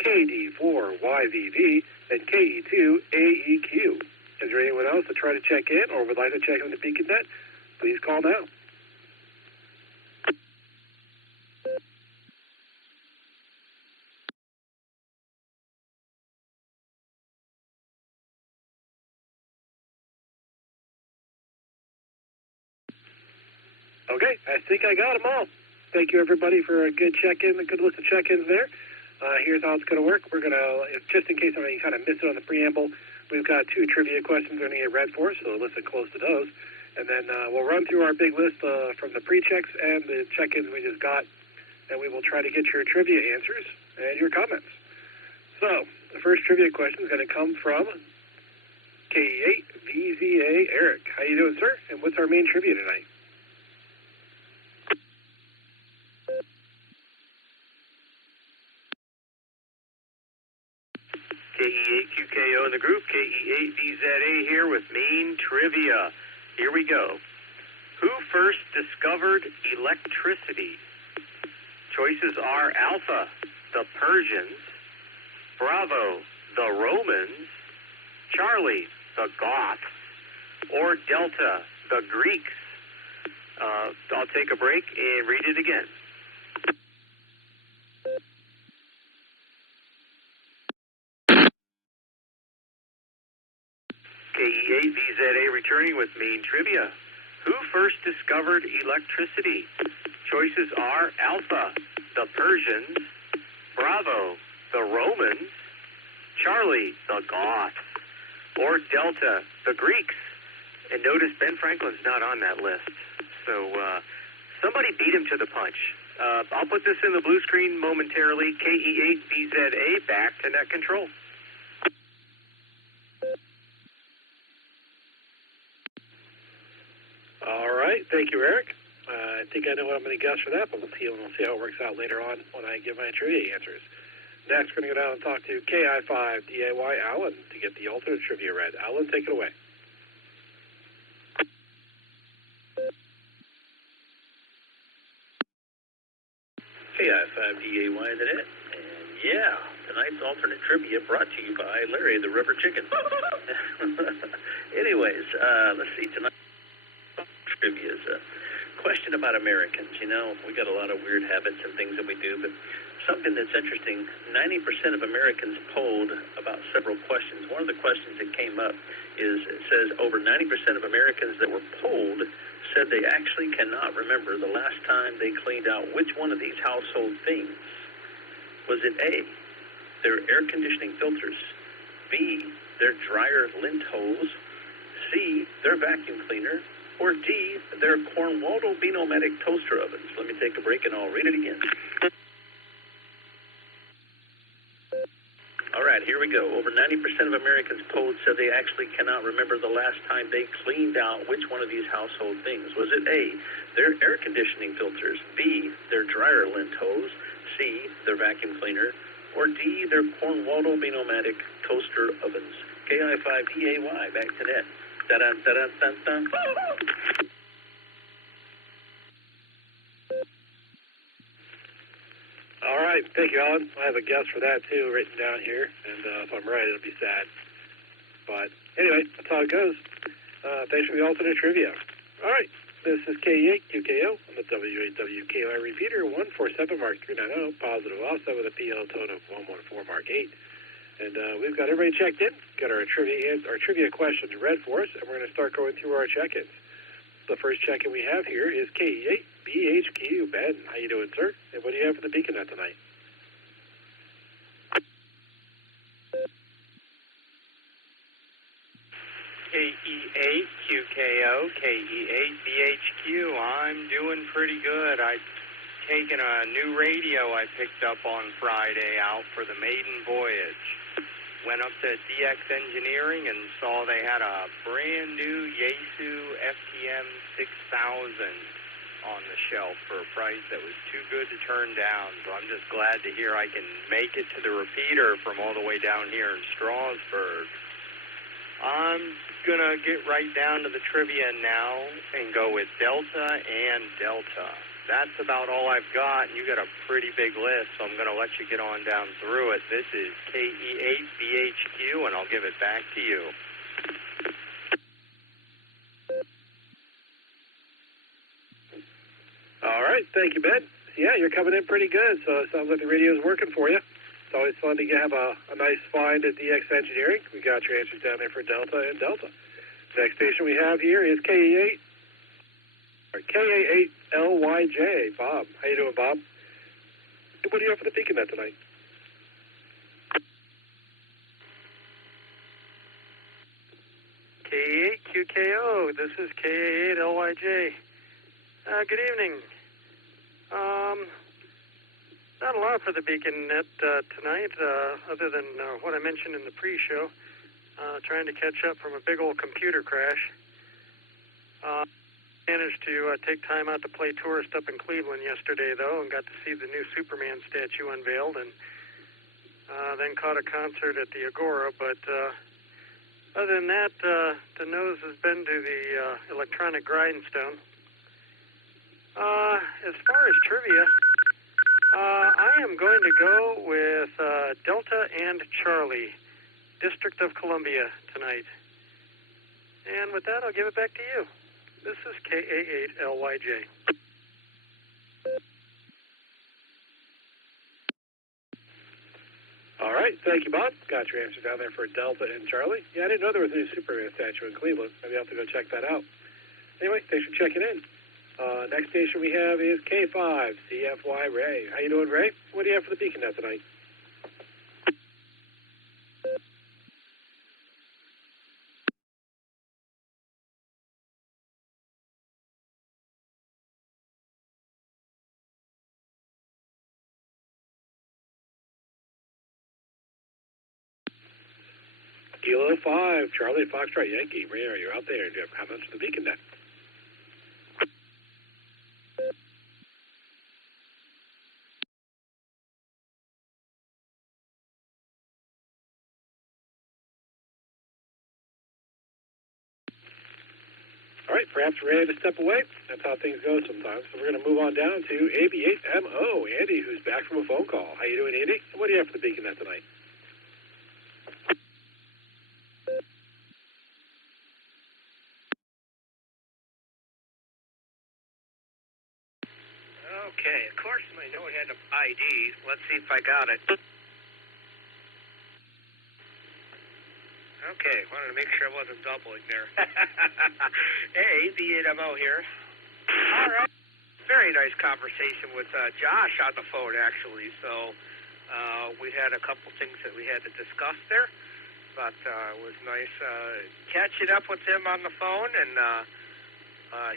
KD4 YVV, and KE2 AEQ. Is there anyone else to try to check in or would like to check in the BeaconNet? Please call now. Okay, I think I got them all. Thank you, everybody, for a good check-in, a good list of check-ins there. Here's how it's going to work. We're going to, just in case I kind of missed it on the preamble, we've got 2 trivia questions we're going to get read for, so listen close to those. And then we'll run through our big list from the pre-checks and the check-ins we just got, and we will try to get your trivia answers and your comments. So, the first trivia question is going to come from KE8VZA Eric. How you doing, sir? And what's our main trivia tonight? KE8QKO in the group, KE8VZA here with main trivia. Here we go. Who first discovered electricity? Choices are Alpha, the Persians, Bravo, the Romans, Charlie, the Goths, or Delta, the Greeks. I'll take a break and read it again. KE8VZA returning with main trivia. Who first discovered electricity? Choices are Alpha, the Persians, Bravo, the Romans, Charlie, the Goths, or Delta, the Greeks. And notice Ben Franklin's not on that list. So somebody beat him to the punch. I'll put this in the blue screen momentarily. KE8VZA back to net control. All right, thank you, Eric. I think I know what I'm going to guess for that, but we'll see how it works out later on when I give my trivia answers. Next, we're going to go down and talk to KI5DAY Alan to get the alternate trivia read. Alan, take it away. KI5DAY the net. And yeah, tonight's alternate trivia brought to you by Larry the Rubber Chicken. Anyways, let's see, tonight trivia is a question about Americans. You know, we got a lot of weird habits and things that we do, but something that's interesting, 90% of Americans polled about several questions. One of the questions that came up is, it says over 90% of Americans that were polled said they actually cannot remember the last time they cleaned out which one of these household things. Was it A, their air conditioning filters, B, their dryer lint hose, C, their vacuum cleaner, or D, their Cornwaldo Beanomatic toaster ovens? Let me take a break and I'll read it again. All right, here we go. Over 90% of Americans polled said they actually cannot remember the last time they cleaned out which one of these household things. Was it A, their air conditioning filters, B, their dryer lint hose, C, their vacuum cleaner, or D, their Cornwaldo Beanomatic toaster ovens? KI5DAY, back to net. Da-dun, da-dun, dun, dun. All right, thank you, Alan. I have a guess for that, too, written down here, and if I'm right, it'll be sad. But anyway, that's how it goes. Thanks for the alternate trivia. All right, this is KE8QKO on the W8WKY repeater, 147 Mark 390, positive offset with a PL tone of 114 Mark 8. And we've got everybody checked in, got our trivia questions read for us, and we're going to start going through our check-ins. The first check-in we have here is KE8BHQ. Ben, how you doing, sir? And what do you have for the Beacon Net tonight? KE8QKO, KE8BHQ. I'm doing pretty good. I've taken a new radio I picked up on Friday out for the maiden voyage. Went up to DX Engineering and saw they had a brand new Yaesu FTM 6000 on the shelf for a price that was too good to turn down. So I'm just glad to hear I can make it to the repeater from all the way down here in Strasburg. I'm going to get right down to the trivia now and go with Delta and Delta. That's about all I've got, and you got a pretty big list, so I'm going to let you get on down through it. This is KE8BHQ, and I'll give it back to you. All right, thank you, Ben. Yeah, you're coming in pretty good, so it sounds like the radio's working for you. It's always fun to have a nice find at DX Engineering. We got your answers down there for Delta and Delta. Next station we have here is KE8. KA8LYJ, Bob. How you doing, Bob? What do you have for the Beacon Net tonight? K8QKO, this is KA8LYJ. Good evening. Not a lot for the Beacon Net tonight, other than what I mentioned in the pre-show. Trying to catch up from a big old computer crash. Managed to take time out to play tourist up in Cleveland yesterday, though, and got to see the new Superman statue unveiled, and then caught a concert at the Agora. But other than that, the nose has been to the electronic grindstone. As far as trivia, I am going to go with Delta and Charlie, District of Columbia, tonight. And with that, I'll give it back to you. This is KA8LYJ. All right, thank you, Bob. Got your answer down there for Delta and Charlie. Yeah, I didn't know there was a new Superman statue in Cleveland. Maybe I'll have to go check that out. Anyway, thanks for checking in. Next station we have is K5, CFY Ray. How you doing, Ray? What do you have for the Beacon Net tonight? Kilo 5, Charlie Foxtrot Yankee. Ray, are you out there? Do you have comments for the Beacon Net? All right, perhaps ready to step away. That's how things go sometimes. So we're going to move on down to AB8MO, Andy, who's back from a phone call. How you doing, Andy? And what do you have for the Beacon Net tonight? Okay, of course I know it had an ID. Let's see if I got it. Okay, wanted to make sure I wasn't doubling there. Hey, AB8MO here. All right. Very nice conversation with Josh on the phone, actually. So we had a couple things that we had to discuss there. But it was nice catching up with him on the phone. And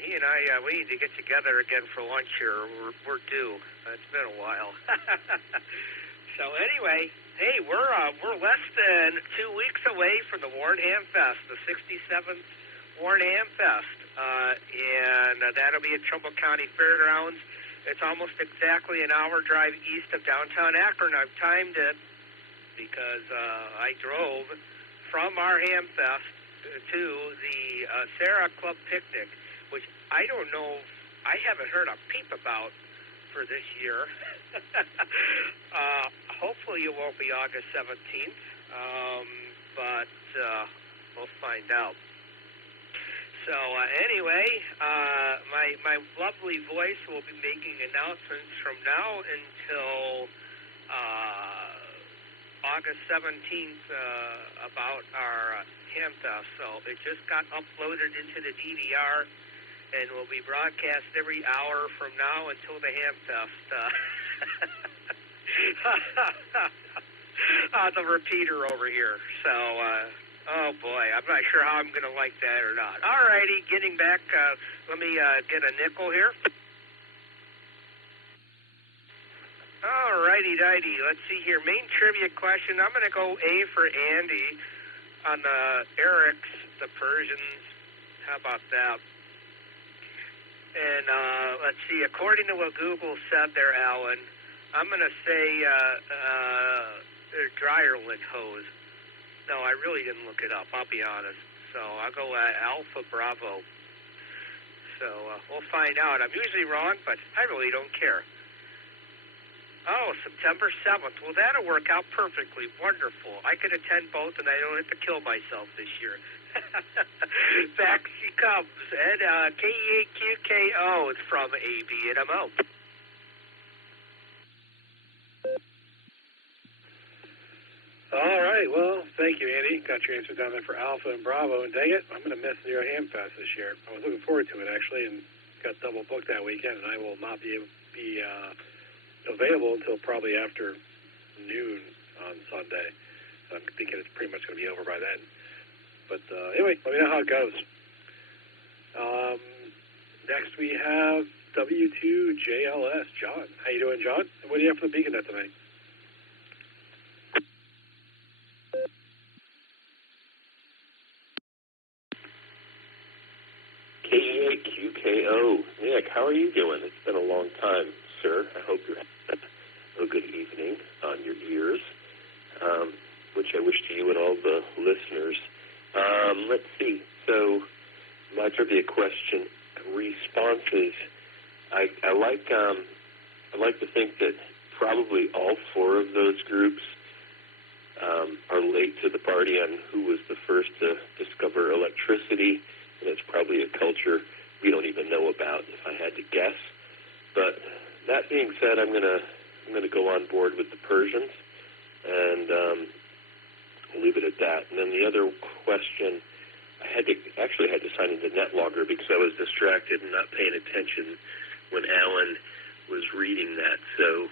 he and I, we need to get together again for lunch here. We're due. It's been a while. So anyway, hey, we're less than 2 weeks away from the Warren Ham Fest, the 67th Warren Ham Fest, and that'll be at Trumbull County Fairgrounds. It's almost exactly an hour drive east of downtown Akron. I've timed it because I drove from our Ham Fest to the Sarah Club Picnic, which I don't know, I haven't heard a peep about for this year. Hopefully it won't be August 17th, but we'll find out. So anyway, my lovely voice will be making announcements from now until August 17th about our Ham Fest. So it just got uploaded into the DVR and will be broadcast every hour from now until the Ham Fest. The repeater over here. So, oh boy, I'm not sure how I'm going to like that or not. All righty, getting back, let me get a nickel here. All righty-dighty, let's see here. Main trivia question. I'm going to go A for Andy on the Eric's, the Persians. How about that? And let's see, according to what Google said there, Alan, I'm going to say dryer lint hose. No, I really didn't look it up, I'll be honest. So I'll go Alpha Bravo. So we'll find out. I'm usually wrong, but I really don't care. Oh, September 7th. Well, that'll work out perfectly. Wonderful. I could attend both, and I don't have to kill myself this year. Back she comes. And KEAQKO is from AB8MO. All right, well, thank you, Andy. Got your answer down there for Alpha and Bravo. And dang it, I'm going to miss the Ham Fest this year. I was looking forward to it, actually, and got double booked that weekend, and I will not be available until probably after noon on Sunday. I'm thinking it's pretty much going to be over by then. But anyway, let me know how it goes. Next we have W2JLS, John. How you doing, John? And what do you have for the BeaconNet tonight? KEAQKO. Nick, how are you doing? It's been a long time, sir. I hope you're having a good evening on your ears, which I wish to you and all the listeners. Let's see. So, my trivia question, responses. I like to think that probably all four of those groups are late to the party on who was the first to discover electricity. And it's probably a culture we don't even know about, if I had to guess. But that being said, I'm gonna go on board with the Persians, and I'll leave it at that. And then the other question, I had to sign into NetLogger because I was distracted and not paying attention when Alan was reading that. So,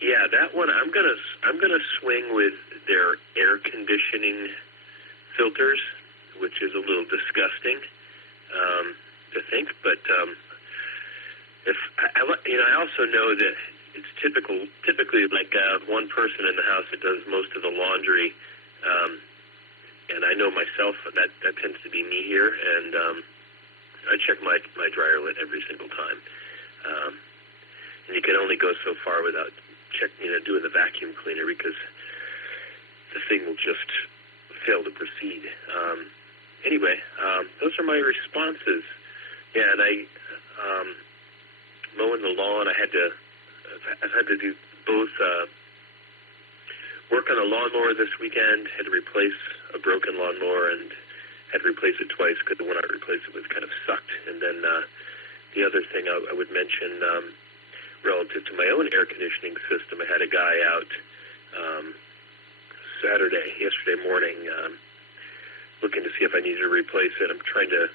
yeah, that one I'm gonna swing with their air conditioning filters, which is a little disgusting to think, but I also know that it's typically like one person in the house that does most of the laundry, and I know myself that tends to be me here, and I check my dryer lid every single time, and you can only go so far without doing the vacuum cleaner because the thing will just fail to proceed. Anyway, those are my responses. Yeah, and mowing the lawn, I've had to do both work on a lawnmower this weekend, had to replace a broken lawnmower, and had to replace it twice because the one I replaced it was kind of sucked. And then the other thing I would mention relative to my own air conditioning system, I had a guy out yesterday morning, looking to see if I needed to replace it. I'm trying to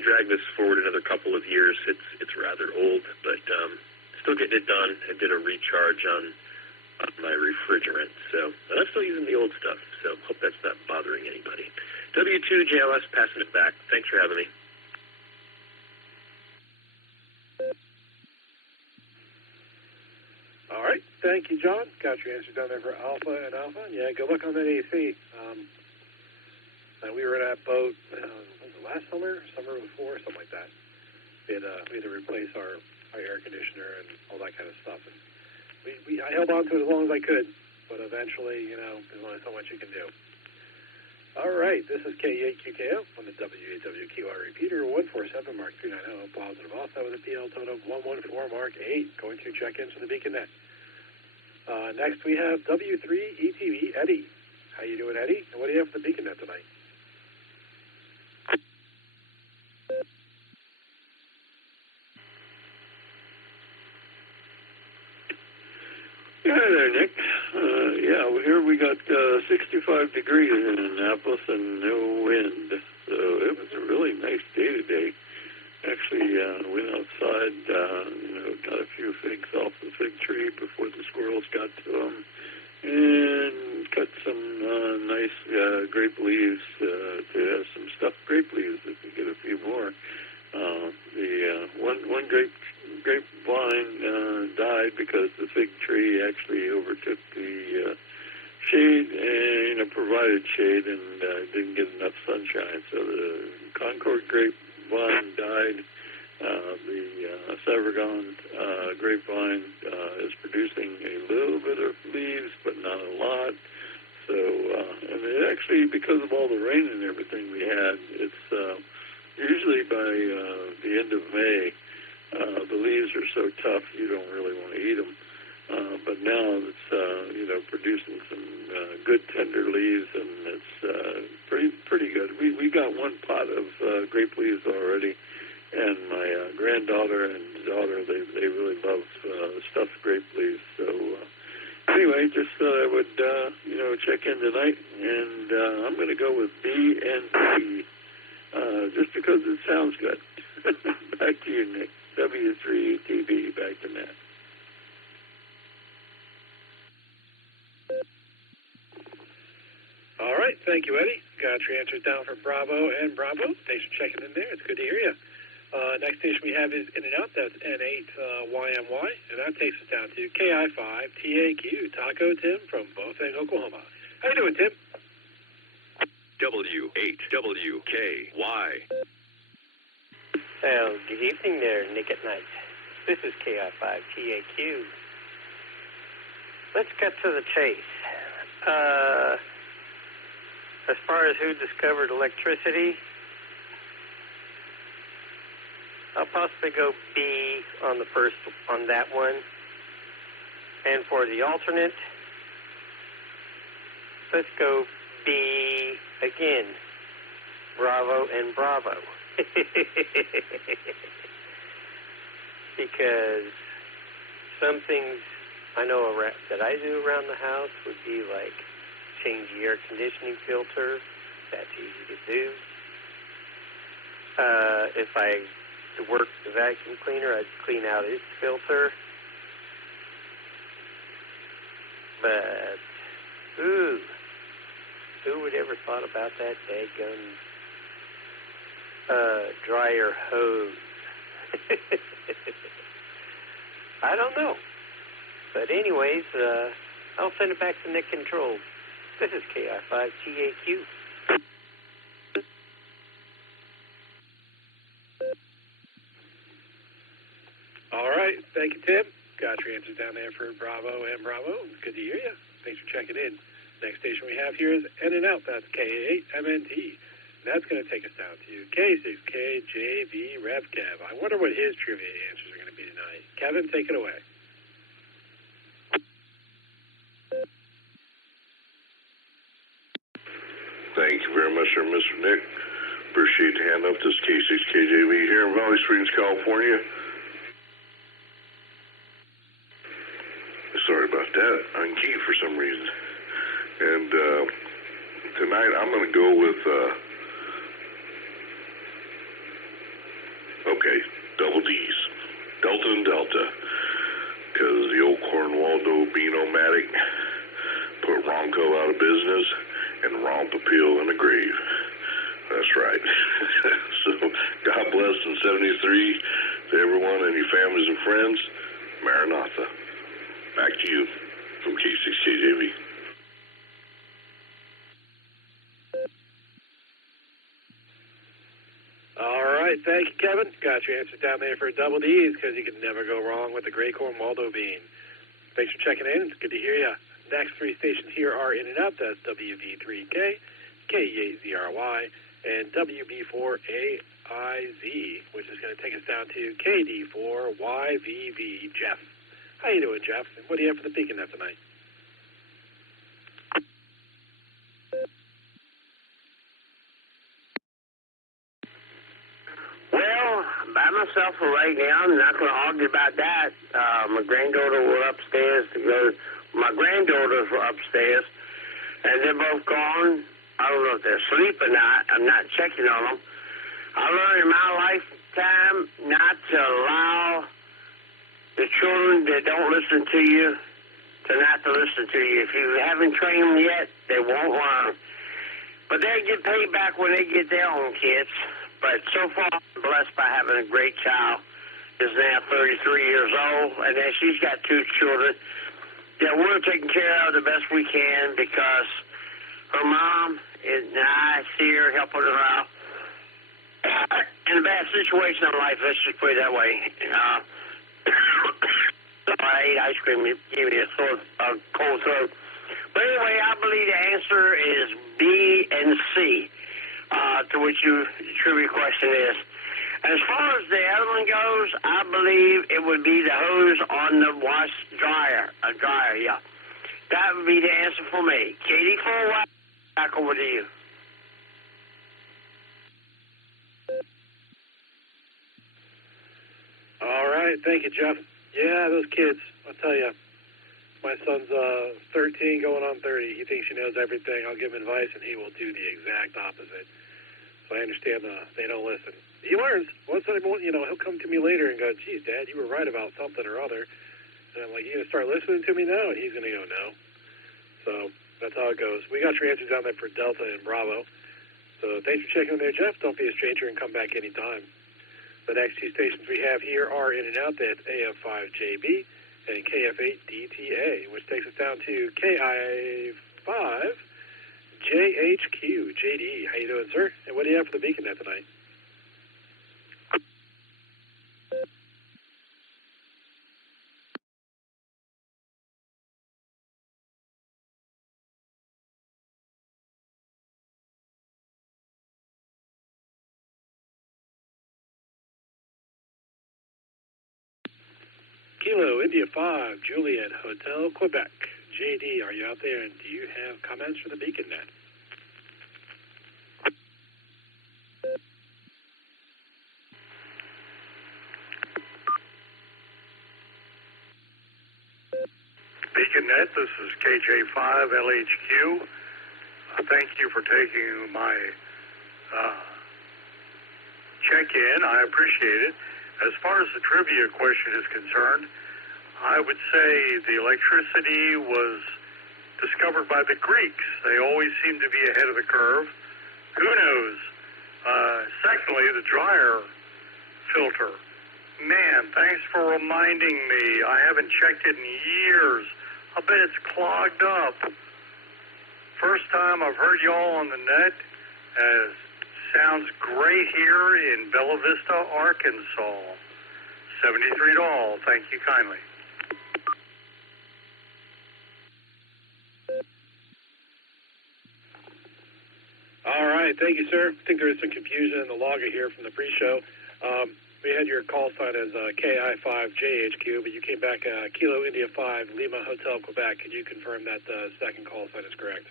drag this forward another couple of years. It's rather old, but still getting it done. I did a recharge on my refrigerant, and I'm still using the old stuff, so hope that's not bothering anybody. W2JLS, passing it back. Thanks for having me. All right, thank you, John. Got your answer down there for Alpha and Alpha. Yeah, good luck on that AC. We were in that boat last summer before, something like that. We had to replace our air conditioner and all that kind of stuff. And I held on to it as long as I could, but eventually, there's only so much you can do. All right, this is KEAQKO on the WAWQR repeater, 147 Mark 390, positive also with a PL total of 114 Mark 8, going to check-ins for the BeaconNet. Next we have W3ETV, Eddie. How you doing, Eddie? And what do you have for the BeaconNet tonight? Hi there, Nick. Here we got 65 degrees in Annapolis and no wind. So it was a really nice day today. Actually, went outside, got a few figs off the fig tree before the squirrels got to them, and cut some nice grape leaves to have some stuffed grape leaves if we get a few more. The one grapevine died because the fig tree actually overtook the shade and provided shade and didn't get enough sunshine. So the Concord grapevine died. The Severagon grapevine is producing a little bit of leaves, but not a lot. So, and it actually, because of all the rain and everything we had, it's usually by the end of May, the leaves are so tough you don't really want to eat them. But now it's producing some good tender leaves, and it's pretty good. We got one pot of grape leaves already, and my granddaughter and daughter they really love stuffed grape leaves. So anyway, just thought I would check in tonight, and I'm going to go with BNC. just because it sounds good. Back to you, Nick. W3TV, back to Matt. All right, thank you, Eddie. Got your answers down for Bravo and Bravo. Thanks for checking in there. It's good to hear you. Next station we have is In and Out. That's N8YMY, and that takes us down to KI5TAQ. Taco Tim from Bothang, Oklahoma. How you doing, Tim? W8WKY. Well, good evening there, Nick at Night. This is KI5TAQ. Let's get to the chase. As far as who discovered electricity, I'll possibly go B on the first, on that one. And for the alternate, let's go B again. Bravo and Bravo. Because some things I know that I do around the house would be like change the air conditioning filter. That's easy to do. If I to work the vacuum cleaner, I'd clean out its filter. But, who would ever thought about that daggone dryer hose? I don't know. But anyways, I'll send it back to Nick Control. This is KI5TAQ. All right. Thank you, Tim. Got your answers down there for Bravo and Bravo. Good to hear you. Thanks for checking in. Next station we have here is In and Out. That's K8MNT. That's going to take us down to K6KJV RevKev. I wonder what his trivia answers are going to be tonight. Kevin, take it away. Thank you very much, sir, Mr. Nick. Appreciate the hand up. This is K6KJV here in Valley Springs, California. Sorry about that. I'm key for some reason. And tonight I'm going to go with, double D's. Delta and Delta. Because the old Cornwaldo Beano-matic put Ronco out of business and Romp Appeal in the grave. That's right. So, God bless in 73 to everyone and your families and friends. Maranatha. Back to you from K6KJV. All right. Thank you, Kevin. Got your answer down there for double D's because you can never go wrong with the Gray Cornwaldo bean. Thanks for checking in. It's good to hear you. Next three stations here are In and Out. That's WV3K, K8ZRY, and WB4AIZ, which is going to take us down to KD4YVV. Jeff. How you doing, Jeff? And what do you have for the Beacon net tonight? Well, by myself for right now. I'm not going to argue about that. My granddaughter was upstairs to go. My granddaughters were upstairs, and they're both gone. I don't know if they're asleep or not. I'm not checking on them. I learned in my lifetime not to allow the children that don't listen to you to not to listen to you. If you haven't trained them yet, they won't learn. But they'll get paid back when they get their own kids. But so far, I'm blessed by having a great child. Is now 33 years old, and then she's got two children that we're taking care of the best we can because her mom and I see her helping her out in a bad situation in life. Let's just put it that way. I ate ice cream. It gave me a cold throat. But anyway, I believe the answer is B and C, to which your trivia question is. As far as the other one goes, I believe it would be the hose on the wash dryer. A dryer, yeah. That would be the answer for me. KD4Y, back over to you. All right. Thank you, Jeff. Yeah, those kids, I'll tell you. My son's 13 going on 30. He thinks he knows everything. I'll give him advice, and he will do the exact opposite. So I understand they don't listen. He learns. Once I, he'll come to me later and go, geez, Dad, you were right about something or other. And I'm like, you going to start listening to me now? And he's going to go, no. So that's how it goes. We got your answers down there for Delta and Bravo. So thanks for checking in there, Jeff. Don't be a stranger and come back anytime. The next two stations we have here are in and out. That's AF5JB and KF8DTA, which takes us down to KI5JHQ. JD, how you doing, sir? And what do you have for the beacon net tonight? Kilo, India 5, Juliet, Hotel, Quebec. JD, are you out there, and do you have comments for the beacon net? Beacon Net, this is KJ5LHQ. Thank you for taking my check-in. I appreciate it. As far as the trivia question is concerned, I would say the electricity was discovered by the Greeks. They always seem to be ahead of the curve. Who knows? Secondly, the dryer filter. Man, thanks for reminding me. I haven't checked it in years. I bet it's clogged up. First time I've heard y'all on the net. Sounds great here in Bella Vista, Arkansas. 73 doll. Thank you kindly. All right. Thank you, sir. I think there was some confusion in the logger here from the pre-show. We had your call sign as KI5JHQ, but you came back Kilo India 5, Lima Hotel, Quebec. Can you confirm that second call sign is correct?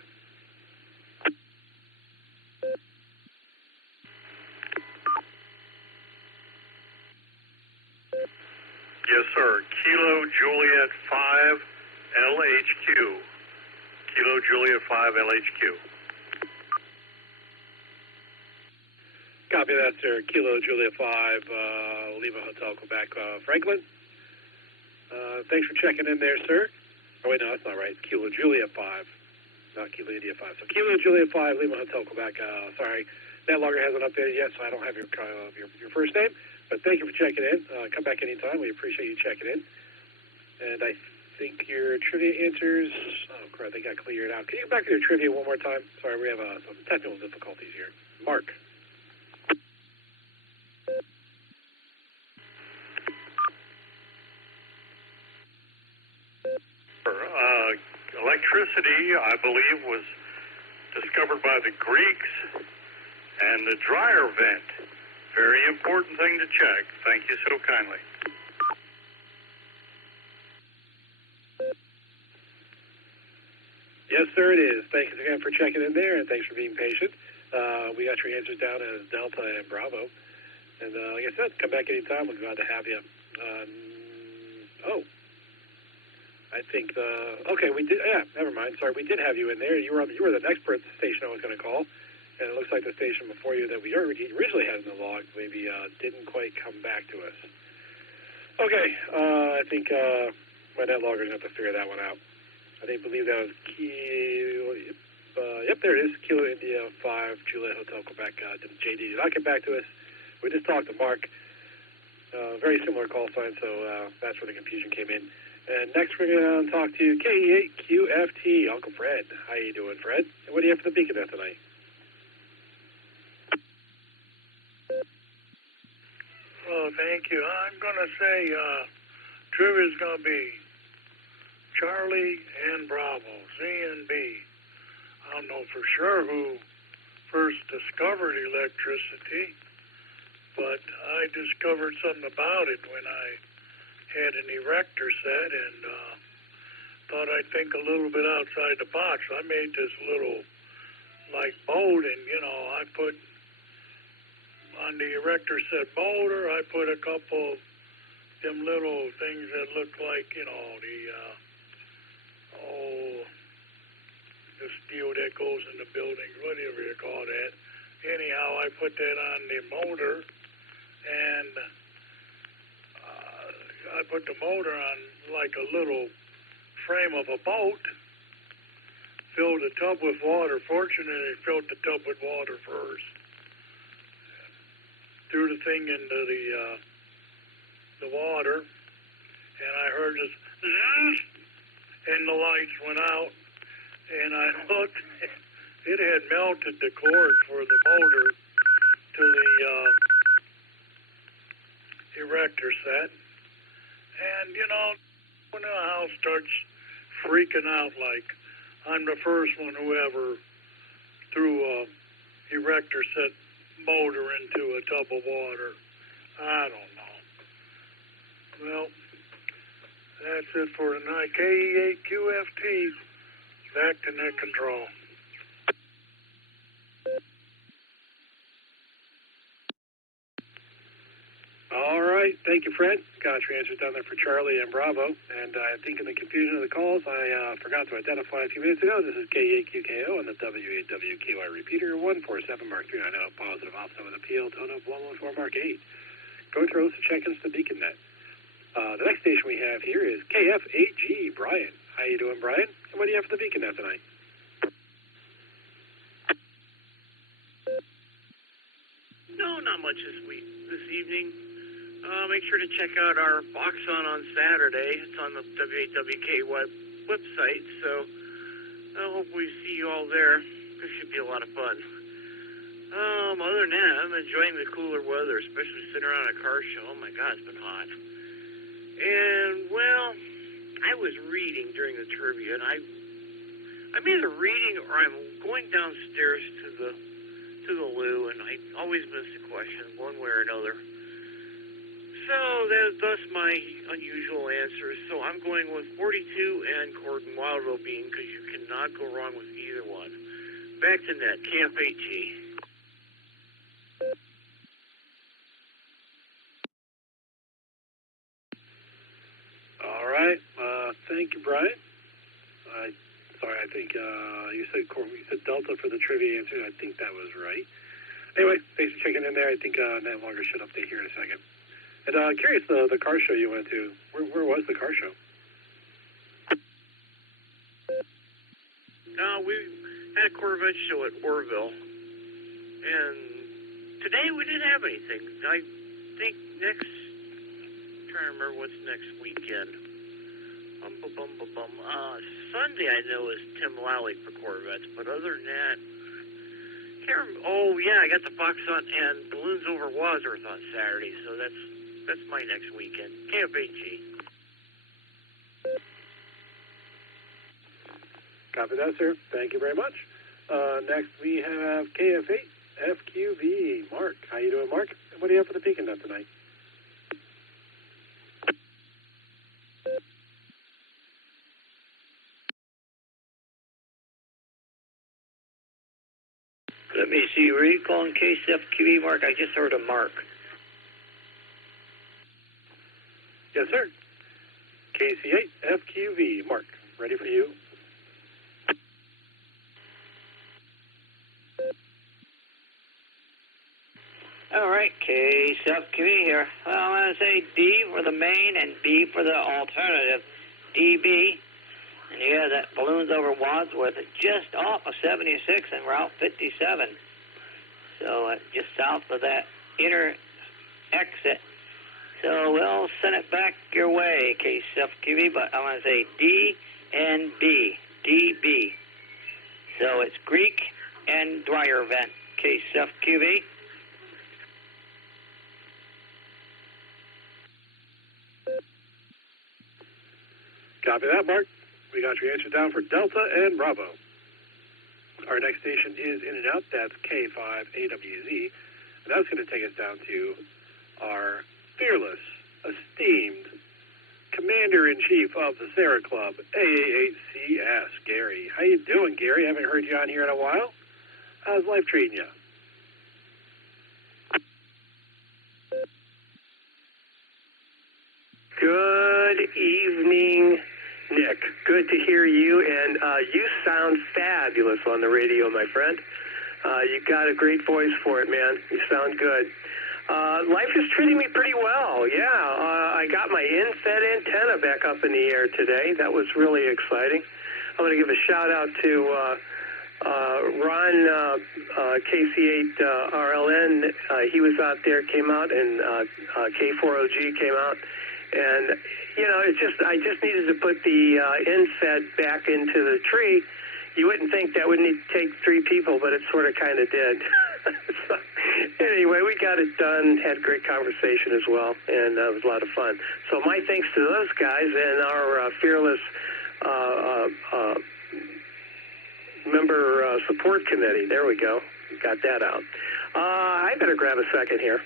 Yes, sir. Kilo Juliet 5 LHQ. Kilo Juliet 5 LHQ. Copy that, sir. Kilo Juliet 5, Lima Hotel, Quebec. Franklin, thanks for checking in there, sir. Oh, wait, no, that's not right. It's Kilo Juliet 5, not Kilo India 5. So Kilo Juliet 5, Lima Hotel, Quebec. Sorry, that logger hasn't updated yet, so I don't have your first name. But thank you for checking in. Come back anytime. We appreciate you checking in. And I think your trivia answers, oh, crap, they got cleared out. Can you go back to your trivia one more time? Sorry, we have some technical difficulties here. Mark. Electricity, I believe, was discovered by the Greeks, and the dryer vent. Very important thing to check. Thank you so kindly. Yes, sir, it is. Thanks again for checking in there, and thanks for being patient. We got your answers down as Delta and Bravo. And like I said, come back anytime. We're glad to have you. I think okay, we did. Yeah, never mind. Sorry, we did have you in there. You were the next station I was going to call, and it looks like the station before you that we originally had in the log maybe didn't quite come back to us. Okay, I think my net logger is going to have to figure that one out. I believe that was Kilo. Yep, there it is. Kilo India 5, Juliet Hotel, Quebec. JD did not get back to us. We just talked to Mark. Very similar call sign, so that's where the confusion came in. And next we're going to talk to KE8QFT, Uncle Fred. How you doing, Fred? And what do you have for the beacon there tonight? Well, thank you. I'm going to say trivia is going to be Charlie and Bravo, C and B. I don't know for sure who first discovered electricity, but I discovered something about it when I had an erector set and thought I'd think a little bit outside the box. I made this little, boat, and, I put on the erector set motor, I put a couple of them little things that look like, the steel that goes in the buildings, whatever you call that. anyhow, I put that on the motor, and I put the motor on like a little frame of a boat, filled the tub with water. Fortunately, I filled the tub with water first. Threw the thing into the water, and I heard this zzz, and the lights went out, and I looked. It had melted the cord for the motor to the erector set. And, you know, when the house starts freaking out, like I'm the first one who ever threw a erector set motor into a tub of water. I don't know. Well, that's it for tonight. KE8QFT, back to net control. All right. Thank you, Fred. Got your answers down there for Charlie and Bravo. And I think in the confusion of the calls, I forgot to identify a few minutes ago. This is KE8QKO on the W8WQI repeater, 147 Mark 390, positive offset with appeal, tone of 114 Mark 8. Going through the check-ins to BeaconNet. The next station we have here is KF8G, Brian. How you doing, Brian? And what do you have for the BeaconNet tonight? No, not much this evening. Make sure to check out our box on Saturday. It's on the W8WK website, so I hope we see you all there. This should be a lot of fun. Other than that, I'm enjoying the cooler weather, especially sitting around a car show. Oh my God, it's been hot. And, well, I was reading during the trivia, and I'm either reading or I'm going downstairs to the loo, and I always miss a question one way or another. So thus my unusual answers. So I'm going with 42 and Corden Wildrow Bean, because you cannot go wrong with either one. Back to net, KF8G. All right. Thank you, Brian. Sorry, I think you said Delta for the trivia answer. I think that was right. Anyway, thanks for checking in there. I think Net Longer should update here in a second. And curious, the car show you went to, where was the car show? We had a Corvette show at Orville, and today we didn't have anything. I think I'm trying to remember what's next weekend. Sunday I know is Tim Lally for Corvettes, but other than that, can't remember. Oh yeah, I got the box on and Balloons Over Wadsworth on Saturday, so that's my next weekend. KF8G. Copy that, sir. Thank you very much. Next we have KF8FQV, Mark. How you doing, Mark? What do you have for the BeaconNet tonight? Let me see. Were you calling KCFQV, Mark? I just heard a Mark. Yes, sir. KC8FQV, Mark. Ready for you. All right, KCFQV here. Well, I'm going to say D for the main and B for the alternative. DB. And yeah, that Balloons Over Wadsworth is just off of 76 and Route 57. So just south of that inner exit. So we'll send it back your way, KCFQV, but I'm going to say D and B, DB. So it's Greek and Dwyer Vent, KCFQV. Copy that, Mark. We got your answer down for Delta and Bravo. Our next station is In and Out. That's K5AWZ. And that's going to take us down to our fearless, esteemed Commander-in-Chief of the Sarah Club, AA8CS, Gary. How you doing, Gary? Haven't heard you on here in a while. How's life treating you? Good evening, Nick. Good to hear you, and you sound fabulous on the radio, my friend. You got a great voice for it, man. You sound good. Life is treating me pretty well. Yeah, I got my in-fed antenna back up in the air today. That was really exciting. I'm going to give a shout out to Ron KC8RLN. He was out there, came out, and K4OG came out. And, you know, I just needed to put the in-fed back into the tree. You wouldn't think that would need to take 3 people, but it sort of kind of did. So, anyway, we got it done, had a great conversation as well, and it was a lot of fun. So my thanks to those guys and our fearless member support committee. There we go. Got that out. I better grab a second here.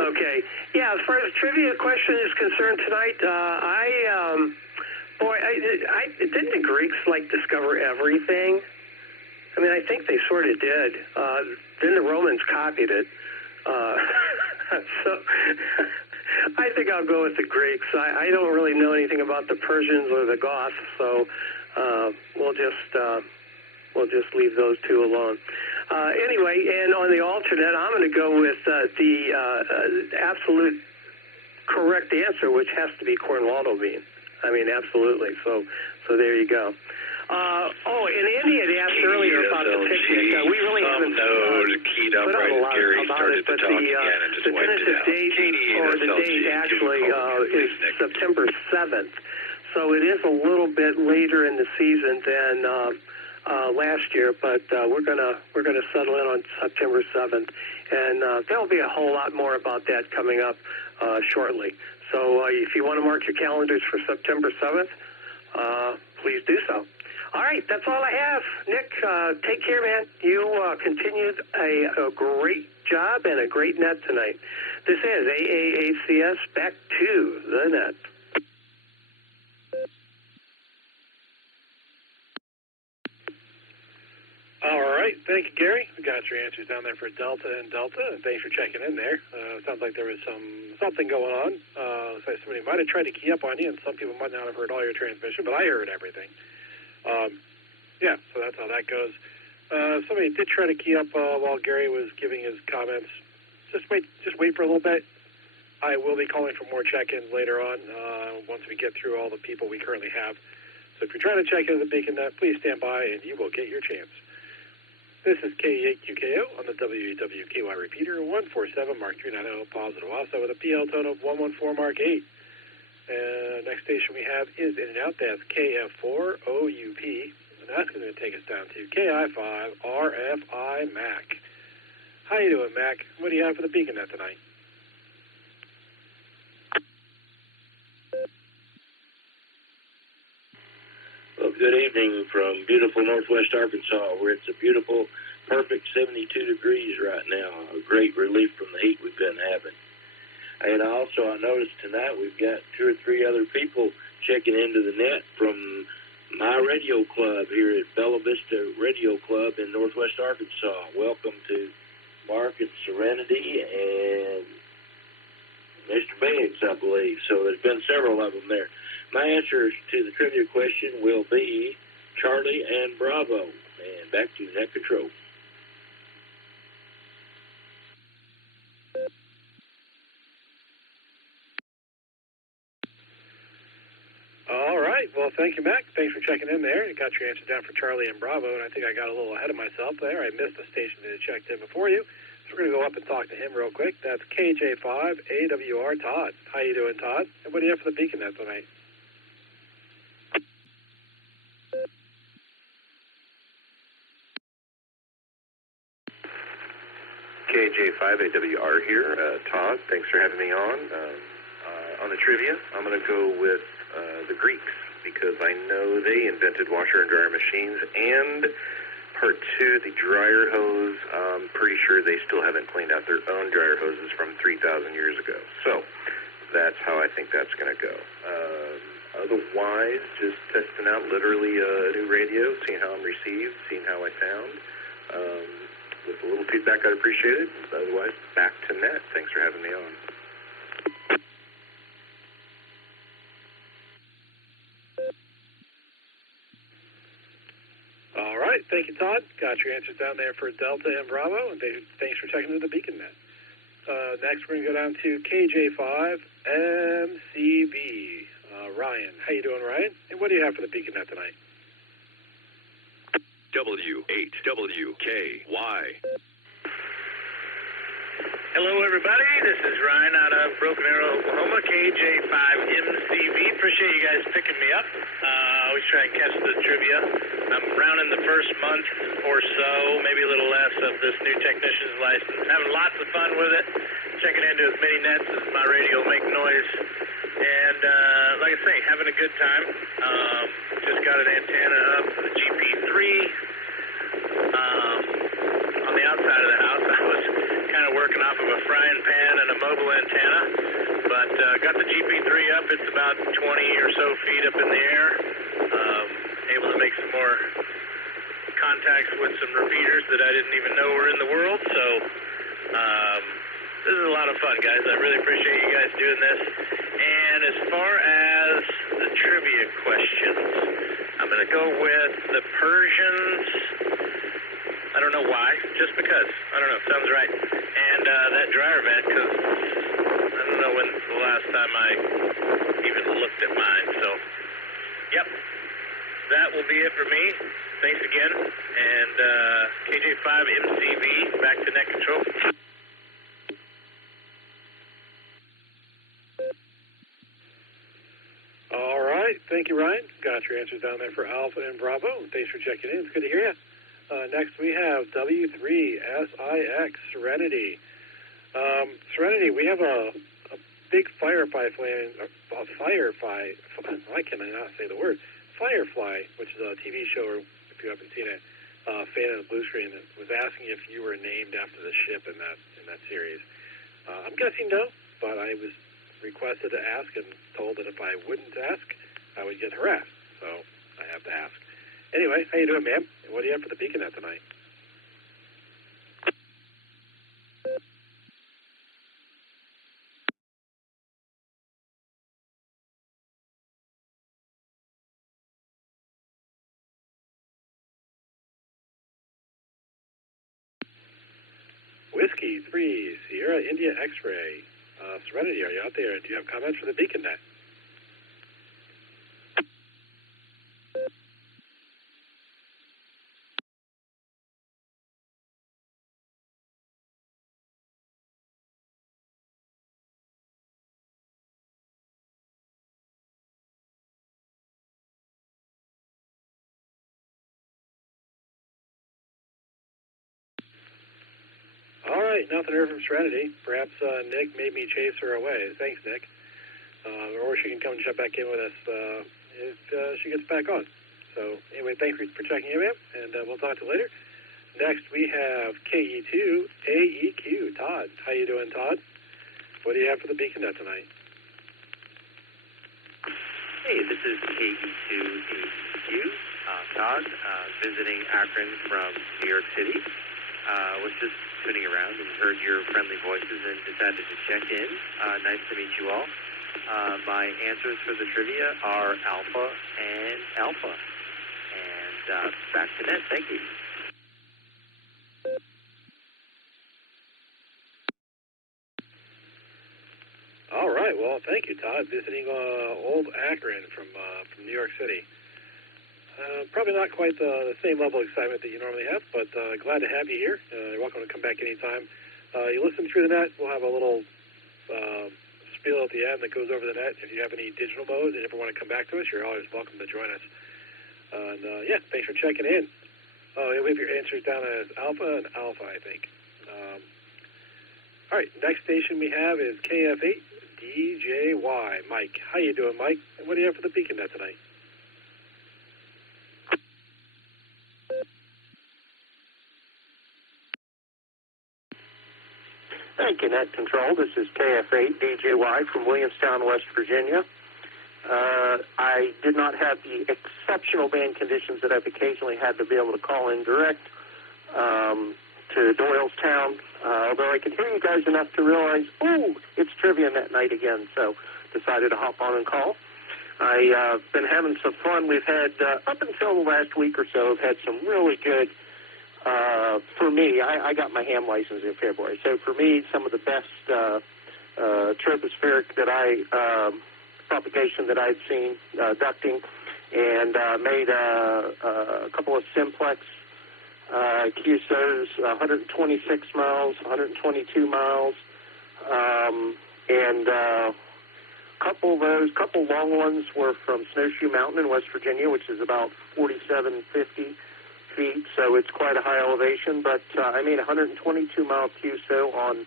Okay. Yeah, as far as the trivia question is concerned tonight, didn't the Greeks, discover everything? I mean, I think they sort of did. Then the Romans copied it. So I think I'll go with the Greeks. I don't really know anything about the Persians or the Goths, so we'll just leave those two alone. Anyway, and on the alternate, I'm going to go with the absolute correct answer, which has to be Cornwaldo bean. I mean, absolutely. So there you go. And Andy had asked earlier about the picnic. We really haven't put out a lot about it, but the definitive date, or the date actually, is September 7th. So it is a little bit later in the season than last year, but we're gonna settle in on September 7th, and there'll be a whole lot more about that coming up shortly. So if you want to mark your calendars for September 7th, please do so. All right, that's all I have. Nick, take care, man. You continued a great job and a great net tonight. This is AAACS back to the net. All right. Thank you, Gary. We got your answers down there for Delta and Delta, and thanks for checking in there. Sounds like there was something going on. So somebody might have tried to key up on you, and some people might not have heard all your transmission, but I heard everything. Yeah, so that's how that goes. Somebody did try to key up while Gary was giving his comments. Just wait for a little bit. I will be calling for more check-ins later on once we get through all the people we currently have. So if you're trying to check into the Beacon Net, please stand by, and you will get your chance. This is KE8QKO on the WWKY repeater, 147 Mark 390 positive. Also with a PL tone of 114 Mark 8. Next station we have is in and out. That's KF4OUP. And that's going to take us down to KI5 RFI Mac. How you doing, Mac? What do you have for the Beacon Net tonight? Well, good evening from beautiful northwest Arkansas, where it's a beautiful, perfect 72 degrees right now. A great relief from the heat we've been having. And also, I noticed tonight we've got 2 or 3 other people checking into the net from my radio club here at Bella Vista Radio Club in northwest Arkansas. Welcome to Mark and Serenity and Mr. Biggs, I believe. So there's been several of them there. My answers to the trivia question will be Charlie and Bravo. And back to net control. All right. Well, thank you, Mac. Thanks for checking in there. You got your answer down for Charlie and Bravo, and I think I got a little ahead of myself there. I missed the station that had checked in before you. So we're going to go up and talk to him real quick. That's KJ5AWR Todd. How you doing, Todd? And what do you have for the Beacon Net tonight? KJ5AWR here. Todd, thanks for having me on. On the trivia, I'm going to go with the Greeks, because I know they invented washer and dryer machines, and part 2, the dryer hose, I'm pretty sure they still haven't cleaned out their own dryer hoses from 3,000 years ago. So that's how I think that's going to go. Otherwise, just testing out literally a new radio, seeing how I'm received, seeing how I sound. With a little feedback, I'd appreciate it. Otherwise, back to net. Thanks for having me on. right. Thank you, Todd. Got your answers down there for Delta and Bravo, and thanks for checking into the Beacon Net. Next, we're going to go down to KJ5MCB. Ryan. How you doing, Ryan? And what do you have for the Beacon Net tonight? W8WKY. Hello, everybody. This is Ryan out of Broken Arrow, Oklahoma, KJ5MCV. Appreciate you guys picking me up. Always try and catch the trivia. I'm rounding the first month or so, maybe a little less, of this new technician's license. Having lots of fun with it. Checking into as many nets as my radio will make noise. And like I say, having a good time. Just got an antenna up for the GP3. On the outside of the house, I was kind of working off of a frying pan and a mobile antenna, but got the GP3 up. It's about 20 or so feet up in the air. Able to make some more contacts with some repeaters that I didn't even know were in the world. So this is a lot of fun, guys. I really appreciate you guys doing this. And as far as the trivia questions, I'm going to go with the Persians. I don't know why, just because. I don't know, sounds right. And that dryer vent, because I don't know when the last time I even looked at mine. So, yep, that will be it for me. Thanks again. And KJ5MCV, back to net control. All right. Thank you, Ryan. Got your answers down there for Alpha and Bravo. Thanks for checking in. It's good to hear you. Next, we have W3SIX, Serenity. Serenity, we have a big Firefly, why can I not say the word? Firefly, which is a TV show, or if you haven't seen it, fan of the blue screen, that was asking if you were named after the ship in that series. I'm guessing no, but I was requested to ask and told that if I wouldn't ask, I would get harassed. So I have to ask. Anyway, how you doing, ma'am? And what do you have for the Beacon Net tonight? Whiskey 3, Sierra India X-Ray. Serenity, are you out there? Do you have comments for the Beacon Net? All right, nothing heard from Serenity. Perhaps Nick made me chase her away. Thanks, Nick. Or she can come and jump back in with us if she gets back on. So anyway, thanks for checking in, ma'am, and we'll talk to you later. Next, we have KE2AEQ, Todd. How you doing, Todd? What do you have for the Beacon Net tonight? Hey, this is KE2AEQ, Todd, visiting Akron from New York City. Was just tuning around and heard your friendly voices and decided to check in. Nice to meet you all. My answers for the trivia are Alpha and Alpha. And back to net. Thank you. All right. Well, thank you, Todd. Visiting old Akron from New York City. Probably not quite the same level of excitement that you normally have, but glad to have you here. You're welcome to come back anytime. You listen through the net. We'll have a little spiel at the end that goes over the net. If you have any digital modes and ever want to come back to us, you're always welcome to join us. And yeah, thanks for checking in. Oh, we have your answers down as Alpha and Alpha, I think. All right, next station we have is KF8DJY. Mike, how you doing, Mike? And what do you have for the Beacon Net tonight? Thank you, Net Control. This is KF8DJY from Williamstown, West Virginia. I did not have the exceptional band conditions that I've occasionally had to be able to call in direct to Doylestown, although I could hear you guys enough to realize, oh, it's trivia net night again, so decided to hop on and call. I've been having some fun. We've had, up until the last week or so, I've had some really good, for me, I got my ham license in February. So for me, some of the best tropospheric propagation that I'd seen, ducting, and made a couple of simplex QSOs, 126 miles, 122 miles, and couple long ones were from Snowshoe Mountain in West Virginia, which is about 4,750 feet, so it's quite a high elevation. But I made a 122-mile QSO on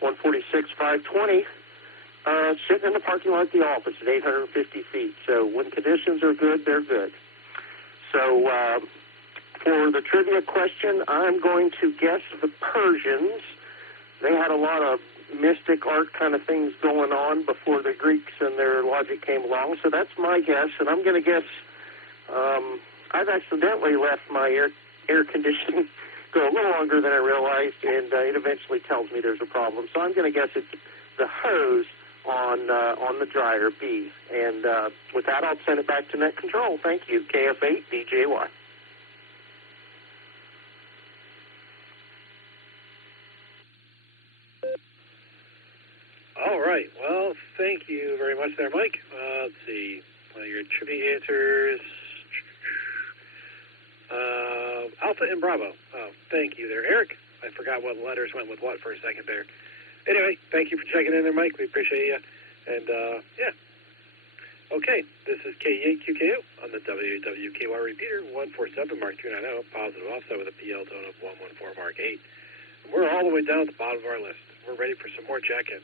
146 520, sitting in the parking lot at the office at 850 feet. So when conditions are good, they're good. So for the trivia question, I'm going to guess the Persians. They had a lot of mystic art kind of things going on before the Greeks and their logic came along. So that's my guess, and I'm going to guess I've accidentally left my air conditioning go a little longer than I realized, and it eventually tells me there's a problem. So I'm going to guess it's the hose on the dryer, B. And with that, I'll send it back to Net Control. Thank you. KF8 DJY. All right. Well, thank you very much there, Mike. Let's see. Your trivia answers. Alpha and Bravo. Oh, thank you there, Eric. I forgot what letters went with what for a second there. Anyway, thank you for checking in there, Mike. We appreciate you. And, yeah. Okay, this is KE8QKO on the WWKY repeater, 147 Mark 290, positive offset with a PL tone of 114 Mark 8. And we're all the way down at the bottom of our list. We're ready for some more check-ins.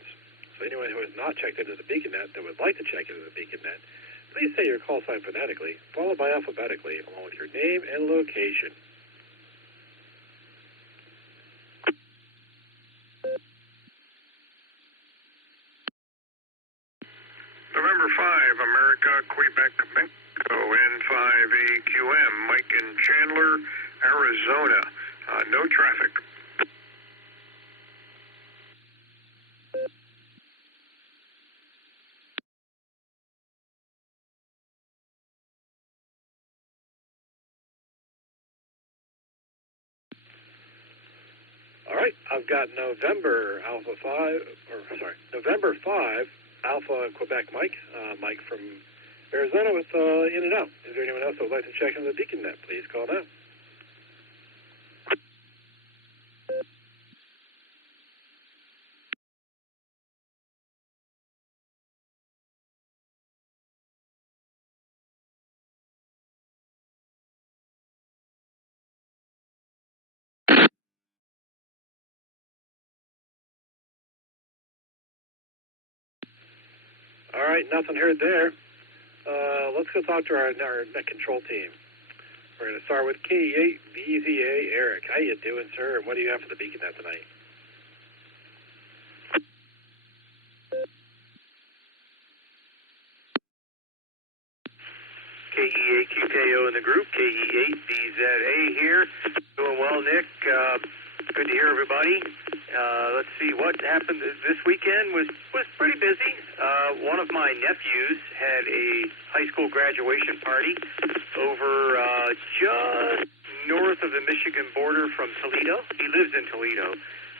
So anyone who has not checked into the BeaconNet that would like to check into the BeaconNet, please say your call sign phonetically, followed by alphabetically, along with your name and location. November 5, America, Quebec, Mexico, N5AQM, Mike in Chandler, Arizona. No traffic. All right, I've got November 5, Alpha Quebec Mike, Mike from Arizona with in and out. Is there anyone else that would like to check into the BeaconNet? Please call now. All right, nothing heard there. Let's go talk to our net control team. We're going to start with K8BZA Eric. How you doing, sir? And what do you have for the BeaconNet tonight? KE8QKO in the group, KE8BZA here. Doing well, Nick. Good to hear everybody. Let's see, what happened this weekend was pretty busy. One of my nephews had a high school graduation party over just north of the Michigan border from Toledo. He lives in Toledo,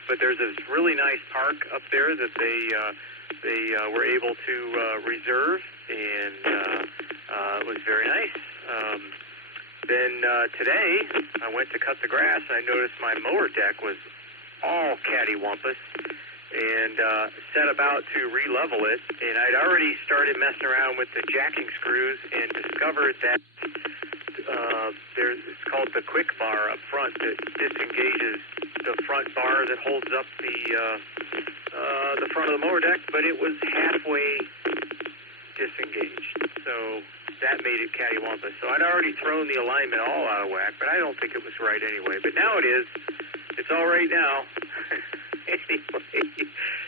but there's this really nice park up there that they were able to reserve, and it was very nice. Then today, I went to cut the grass, and I noticed my mower deck was all cattywampus, and set about to re-level it. And I'd already started messing around with the jacking screws and discovered that it's called the quick bar up front that disengages the front bar that holds up the front of the mower deck, but it was halfway disengaged. So that made it cattywampus. So I'd already thrown the alignment all out of whack, but I don't think it was right anyway. But now it is. It's all right now. Anyway,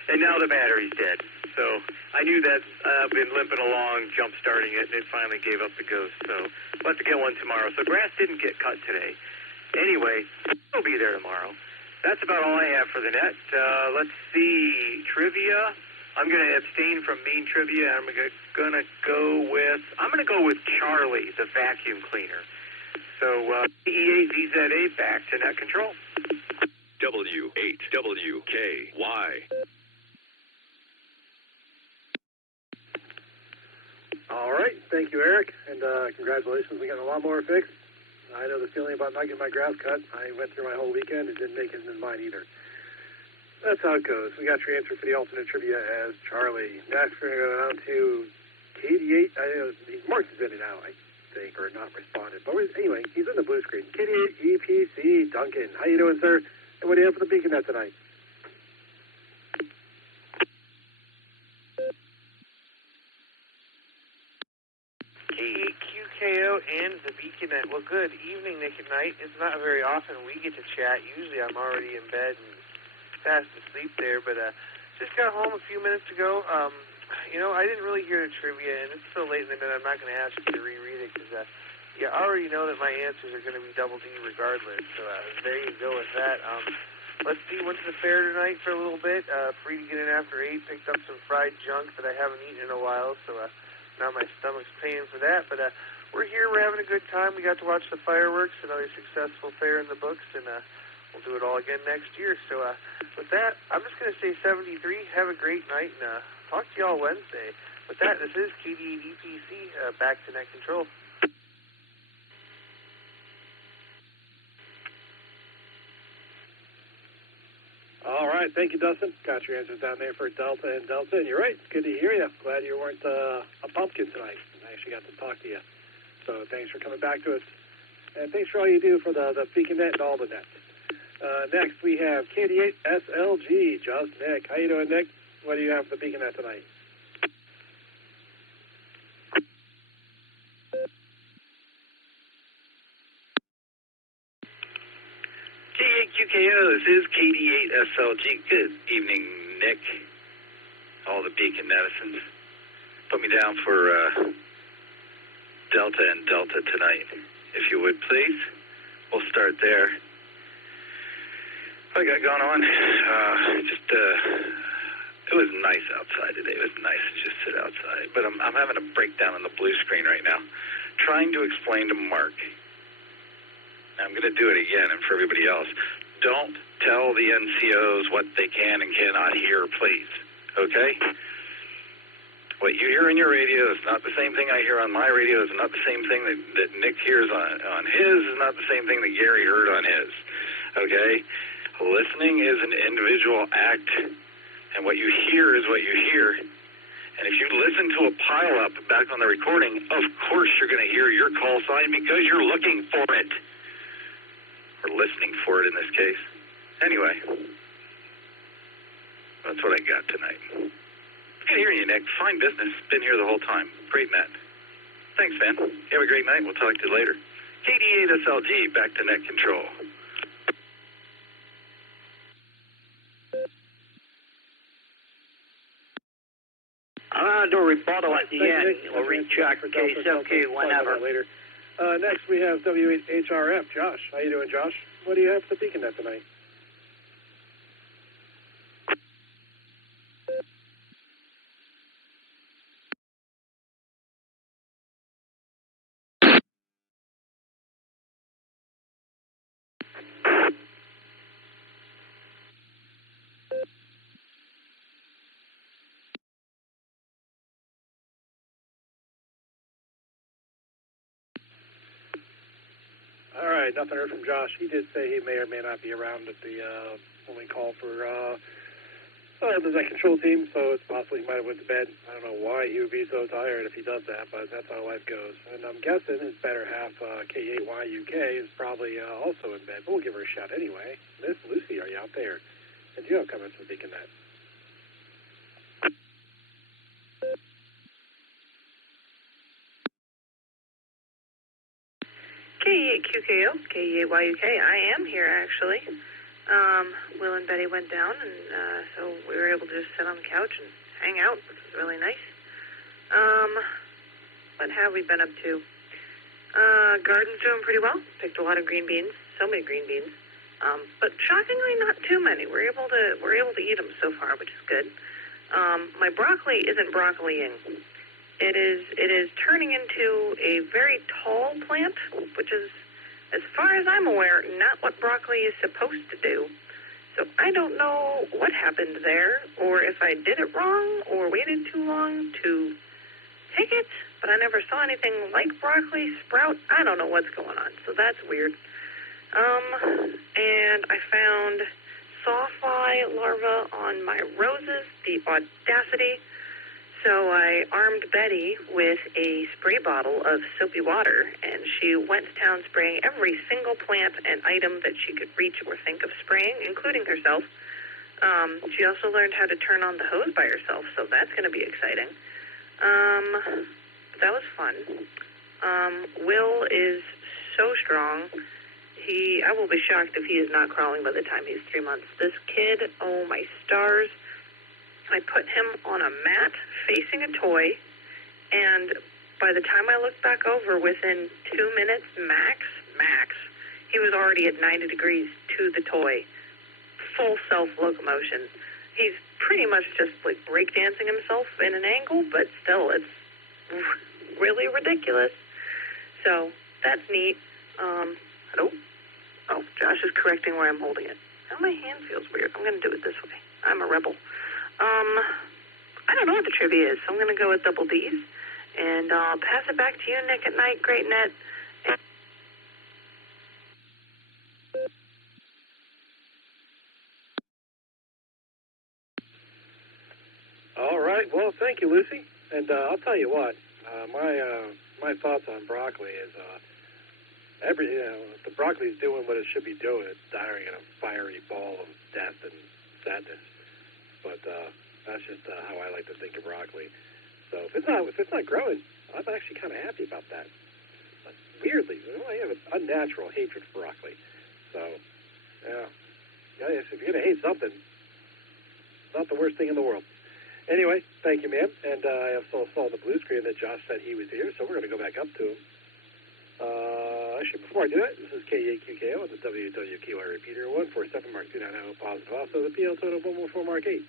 and now the battery's dead. So I knew that I've been limping along, jump-starting it, and it finally gave up the ghost. So we'll have to get one tomorrow. So grass didn't get cut today. Anyway, it'll be there tomorrow. That's about all I have for the net. Let's see. Trivia. I'm going to abstain from main trivia. I'm going to go with Charlie, the vacuum cleaner. So EA-VZA back to net control. W8WKY. All right. Thank you, Eric. And congratulations on getting a lawnmower fixed. I know the feeling about not getting my grass cut. I went through my whole weekend and didn't make it in mine either. That's how it goes. We got your answer for the alternate trivia as Charlie. Next, we're going to go down to KD8. I know he's marked as in and out, I think, or not responded. But anyway, he's in the blue screen. KD8 EPC Duncan. How you doing, sir? And what do you have for the Beacon Net tonight? QKO and the Beacon Net. Well, good evening, Nick and Nite. It's not very often we get to chat. Usually I'm already in bed and fast asleep there, but just got home a few minutes ago. I didn't really hear the trivia, and it's so late in the night I'm not going to ask you to reread it because you already know that my answers are going to be double D regardless. So there you go with that. Let's see, went to the fair tonight for a little bit. Free to get in after 8. Picked up some fried junk that I haven't eaten in a while, so now my stomach's paying for that. But we're here. We're having a good time. We got to watch the fireworks, another successful fair in the books, and we'll do it all again next year. So with that, I'm just going to say 73. Have a great night, and talk to y'all Wednesday. With that, this is KD8EPC, back to net control. All right. Thank you, Dustin. Got your answers down there for Delta and Delta. And you're right. It's good to hear you. Glad you weren't a pumpkin tonight. I actually got to talk to you. So thanks for coming back to us. And thanks for all you do for the Beacon Net and all the nets. Next, we have KD8SLG, Just Nick. How you doing, Nick? What do you have for the Beacon Net tonight? KQKO, this is KD8SLG. Good evening, Nick. All the Beacon Netizens. Put me down for Delta and Delta tonight, if you would, please. We'll start there. What I got going on? It was nice outside today. It was nice to just sit outside. But I'm having a breakdown on the blue screen right now, trying to explain to Mark. I'm going to do it again, and for everybody else, don't tell the NCOs what they can and cannot hear, please. Okay? What you hear in your radio is not the same thing I hear on my radio. Is not the same thing that Nick hears on his. Is not the same thing that Gary heard on his. Okay? Listening is an individual act, and what you hear is what you hear. And if you listen to a pile-up back on the recording, of course you're going to hear your call sign because you're looking for it. Or listening for it in this case. Anyway, that's what I got tonight. Good hearing you, Nick. Fine business. Been here the whole time. Great net. Thanks, man. Have a great night. We'll talk to you later. KD8SLG, back to net control. I'm going to do a rebuttal at the end. We'll recheck case okay whenever. Later. Next, we have W8HRF, Josh. How you doing, Josh? What do you have for the Beacon Net tonight? All right, nothing heard from Josh. He did say he may or may not be around at the when we call for the net control team, so it's possible he might have went to bed. I don't know why he would be so tired if he does that, but that's how life goes. And I'm guessing his better half, K8YUK, is probably also in bed, but we'll give her a shot anyway. Miss Lucy, are you out there? And do you have comments from Beacon Net? K8QKO, K8YUK. I am here, actually. Will and Betty went down, and so we were able to just sit on the couch and hang out, which was really nice. What have we been up to? Garden's doing pretty well. Picked a lot of green beans, so many green beans. But shockingly, not too many. We're able to eat them so far, which is good. My broccoli isn't broccoliing. It is turning into a very tall plant, which is, as far as I'm aware, not what broccoli is supposed to do. So I don't know what happened there, or if I did it wrong, or waited too long to take it, but I never saw anything like broccoli sprout. I don't know what's going on, so that's weird. And I found sawfly larvae on my roses, the audacity. So I armed Betty with a spray bottle of soapy water, and she went to town spraying every single plant and item that she could reach or think of spraying, including herself. She also learned how to turn on the hose by herself, so that's going to be exciting. That was fun. Will is so strong. I will be shocked if he is not crawling by the time he's 3 months. This kid, oh my stars. I put him on a mat facing a toy, and by the time I looked back over, within 2 minutes max, he was already at 90 degrees to the toy. Full self-locomotion. He's pretty much just like breakdancing himself in an angle, but still, it's really ridiculous. So that's neat. Hello? Oh, Josh is correcting where I'm holding it. Now my hand feels weird. I'm going to do it this way. I'm a rebel. I don't know what the trivia is, so I'm going to go with double D's. And I'll pass it back to you, Nick, at night. Great net. All right. Well, thank you, Lucy. And I'll tell you what. My thoughts on broccoli is the broccoli's doing what it should be doing. It's dying in a fiery ball of death and sadness. But that's just how I like to think of broccoli. So if it's not growing, I'm actually kind of happy about that. But weirdly, I have an unnatural hatred for broccoli. So yeah, if you're gonna hate something, it's not the worst thing in the world. Anyway, thank you, ma'am. And I also saw the blue screen that Josh said he was here, so we're going to go back up to him. Actually, before I do that, this is KEAQKO on the WWQI repeater, 147 Mark 290 positive. Also, the PL total 114 Mark 8.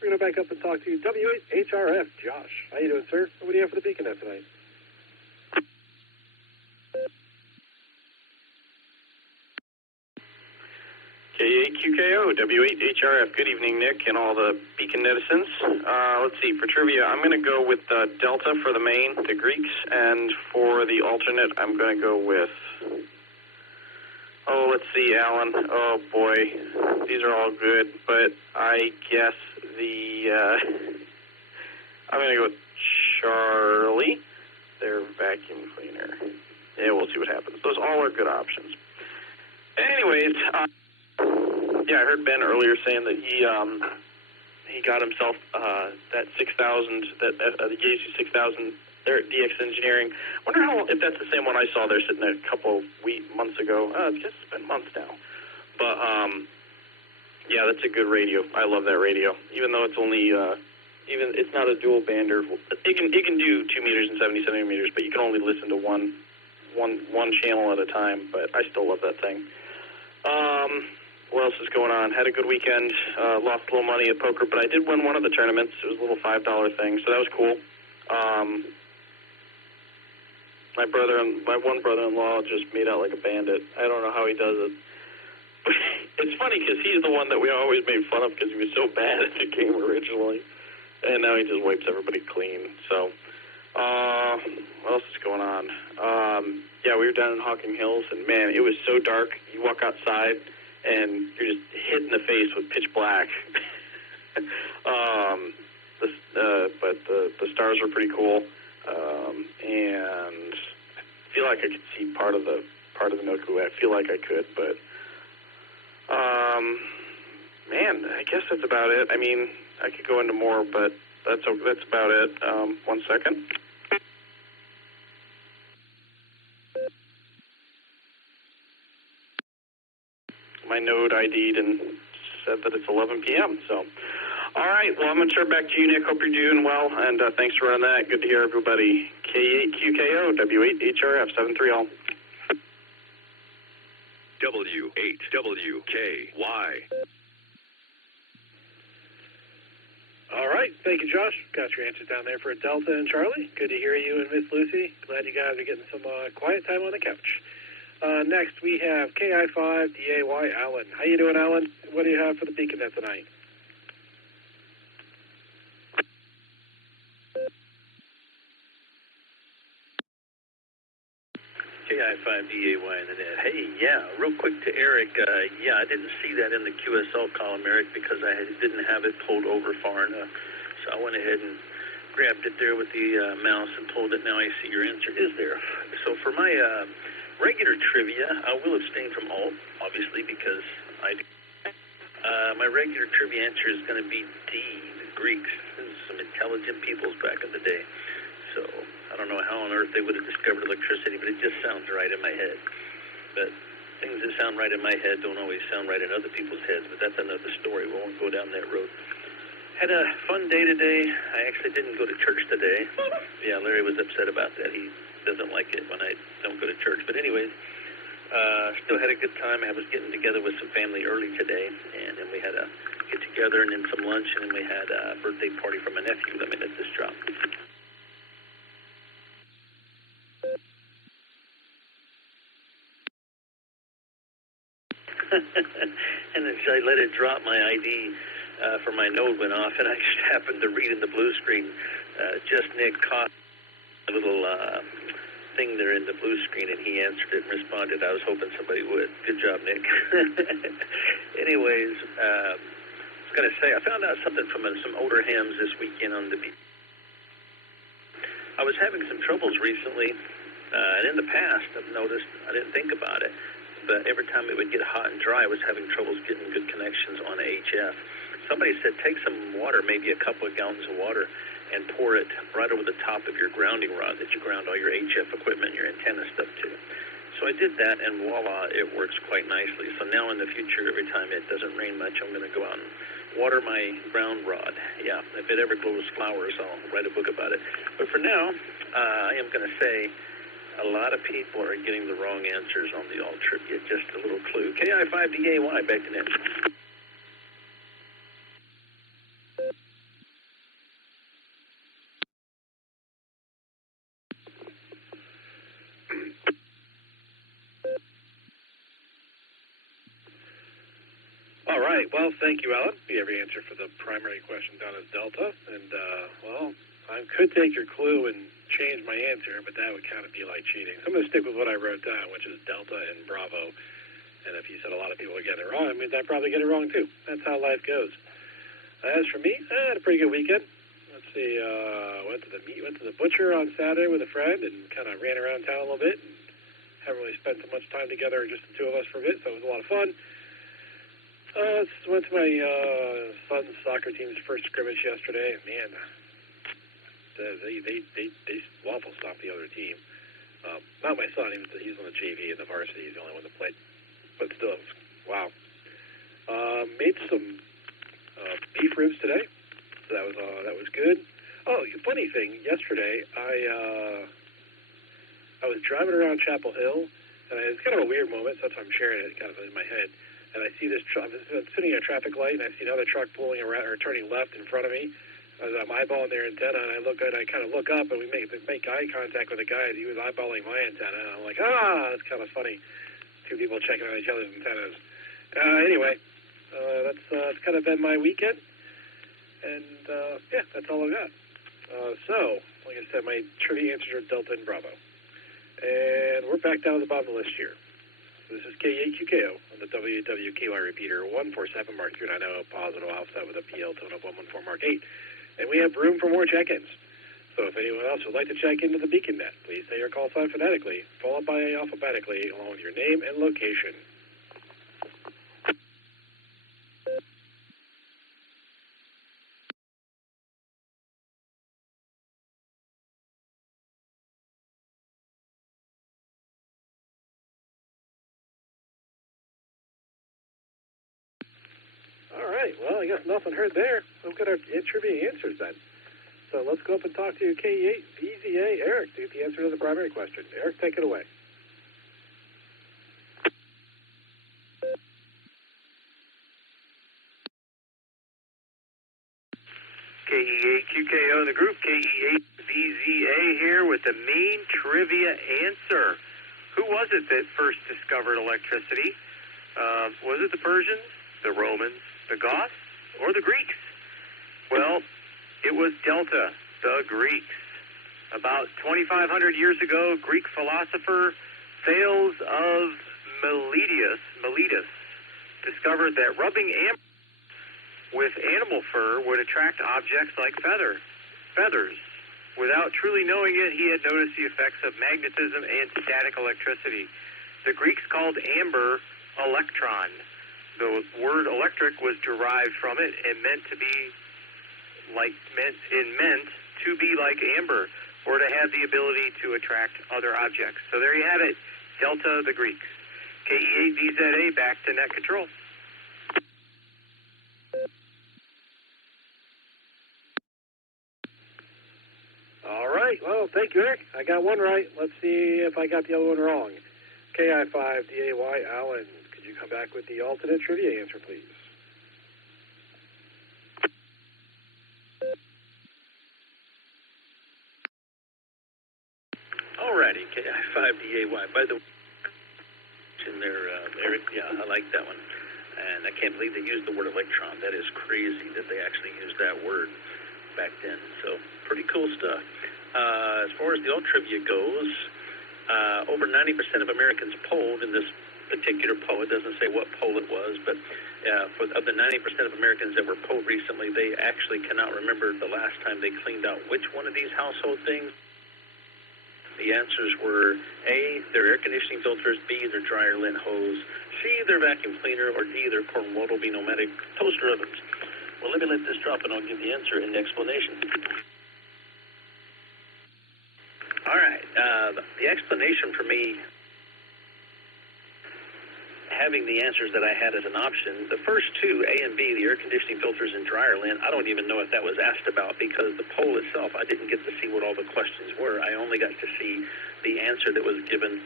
We're going to back up and talk to W8HRF, Josh. How you doing, sir? What do you have for the Beacon Net tonight? KAQKO, W8HRF. Good evening, Nick, and all the Beacon netizens. Let's see, for trivia, I'm going to go with Delta for the main, the Greeks, and for the alternate, I'm going to go with, let's see, Alan. Oh, boy, these are all good, but I guess I'm going to go with Charlie, their vacuum cleaner. Yeah, we'll see what happens. Those all are good options. Anyways, yeah, I heard Ben earlier saying that he got himself that 6,000, that the Gauge 6,000 there at DX Engineering. I wonder if that's the same one I saw there sitting a couple months ago. I guess it's been months now. But yeah, that's a good radio. I love that radio, even though it's only it's not a dual bander. It can do 2 meters and 70 centimeters, but you can only listen to one channel at a time. But I still love that thing. What else is going on? Had a good weekend. Lost a little money at poker, but I did win one of the tournaments. It was a little $5 thing, so that was cool. My one brother-in-law just made out like a bandit. I don't know how he does it. But it's funny because he's the one that we always made fun of because he was so bad at the game originally, and now he just wipes everybody clean. So, what else is going on? Yeah, we were down in Hocking Hills, and man, it was so dark. You walk outside, and you're just hit in the face with pitch black. But the stars were pretty cool, and I feel like I could see part of the Noku. I feel like I could, but man, I guess that's about it. I mean, I could go into more, but that's about it. 1 second. My node ID'd and said that it's 11 p.m. So, all right. Well, I'm going to turn back to you, Nick. Hope you're doing well, and thanks for running that. Good to hear everybody. K8QKO, W8HRF, 73 all. W8WKY. All right. Thank you, Josh. Got your answers down there for Delta and Charlie. Good to hear you and Miss Lucy. Glad you guys are getting some quiet time on the couch. Next, we have KI5DAY Alan. How you doing, Alan? What do you have for the Beacon Net tonight? KI5DAY in the net. Hey, yeah, real quick to Eric. I didn't see that in the QSL column, Eric, because I didn't have it pulled over far enough. So I went ahead and grabbed it there with the mouse and pulled it. Now I see your answer is there. So for my regular trivia, I will abstain from alt, obviously, because my regular trivia answer is going to be D, the Greeks. Some intelligent peoples back in the day. So I don't know how on earth they would have discovered electricity, but it just sounds right in my head. But things that sound right in my head don't always sound right in other people's heads, but that's another story. We won't go down that road. Had a fun day today. I actually didn't go to church today. Yeah, Larry was upset about that. He doesn't like it when I don't go to church. But anyways, still had a good time. I was getting together with some family early today, and then we had a get-together and then some lunch, and then we had a birthday party for my nephew. Let me let this drop. And as I let it drop, my ID for my node went off, and I just happened to read in the blue screen, just Nick caught a little thing there in the blue screen, and he answered it and responded. I was hoping somebody would. Good job, Nick. Anyways, I was going to say, I found out something from some older hams this weekend on the beach. I was having some troubles recently, and in the past, I've noticed, I didn't think about it, but every time it would get hot and dry, I was having troubles getting good connections on HF. Somebody said take some water, maybe a couple of gallons of water, and pour it right over the top of your grounding rod that you ground all your HF equipment, your antenna stuff to. So I did that, and voila, it works quite nicely. So now in the future, every time it doesn't rain much, I'm going to go out and water my ground rod. Yeah, if it ever grows flowers, I'll write a book about it. But for now, I am going to say a lot of people are getting the wrong answers on the alt trivia. Just a little clue. KI5DAY, back to next. All right. Well, thank you, Alan. We have your answer for the primary question down as Delta. And, I could take your clue and change my answer, but that would kind of be like cheating. So I'm going to stick with what I wrote down, which is Delta and Bravo. And if you said a lot of people are getting it wrong, I mean, I'd probably get it wrong, too. That's how life goes. As for me, I had a pretty good weekend. Let's see, went to the butcher on Saturday with a friend and kind of ran around town a little bit. And haven't really spent so much time together, just the two of us for a bit, so it was a lot of fun. Went to my son's soccer team's first scrimmage yesterday. Man, they waffle stomped the other team. Not my son. He's on the JV and the varsity. He's the only one that played. But still, wow. Made some beef ribs today. So that was good. Oh, funny thing. Yesterday, I was driving around Chapel Hill, and it's kind of a weird moment. So that's why I'm sharing it, kind of in my head. And I see this truck. I'm sitting at a traffic light, and I see another truck pulling around or turning left in front of me. I'm eyeballing their antenna, and I kind of look up, and we make eye contact with the guy. He was eyeballing my antenna, and I'm like, that's kind of funny. Two people checking on each other's antennas. Anyway, that's kind of been my weekend, and that's all I got. So, like I said, my trivia answers are Delta and Bravo, and we're back down to the bottom of the list here. This is K8QKO on the WWKY repeater 147 Mark 390 positive offset with a PL tone of 114 Mark 8. And we have room for more check-ins. So if anyone else would like to check into the Beacon Net, please say your call sign phonetically, followed by alphabetically, along with your name and location. All right, well, I guess nothing heard there. We've got our trivia answers then. So let's go up and talk to K8 VZA Eric to get the answer to the primary question. Eric, take it away. KE8QKO in the group, KE8VZA here with the main trivia answer. Who was it that first discovered electricity? Was it the Persians, the Romans, the Goths, or the Greeks? Well, it was Delta, the Greeks. About 2,500 years ago, Greek philosopher Thales of Miletus discovered that rubbing amber with animal fur would attract objects like feathers. Without truly knowing it, he had noticed the effects of magnetism and static electricity. The Greeks called amber electron. The word electric was derived from it and meant to be like amber, or to have the ability to attract other objects. So there you have it, Delta the Greeks. KE8VZA back to net control. All right. Well, thank you, Eric. I got one right. Let's see if I got the other one wrong. KI5DAY, Alan, could you come back with the alternate trivia answer, please? Alrighty, KI5DAY. By the way, in there, Eric, yeah, I like that one. And I can't believe they used the word electron. That is crazy that they actually used that word back then. So, pretty cool stuff. As far as the old trivia goes, over 90% of Americans polled in this particular poll. It doesn't say what poll it was, but of the 90% of Americans that were polled recently, they actually cannot remember the last time they cleaned out which one of these household things. The answers were A, their air conditioning filters, B, their dryer lint hose, C, their vacuum cleaner, or D, their portable pneumatic toaster ovens. Well, let me let this drop and I'll give the answer and the explanation. All right, the explanation for me having the answers that I had as an option, the first two, A and B, the air conditioning filters and dryer lint, I don't even know if that was asked about because the poll itself, I didn't get to see what all the questions were. I only got to see the answer that was given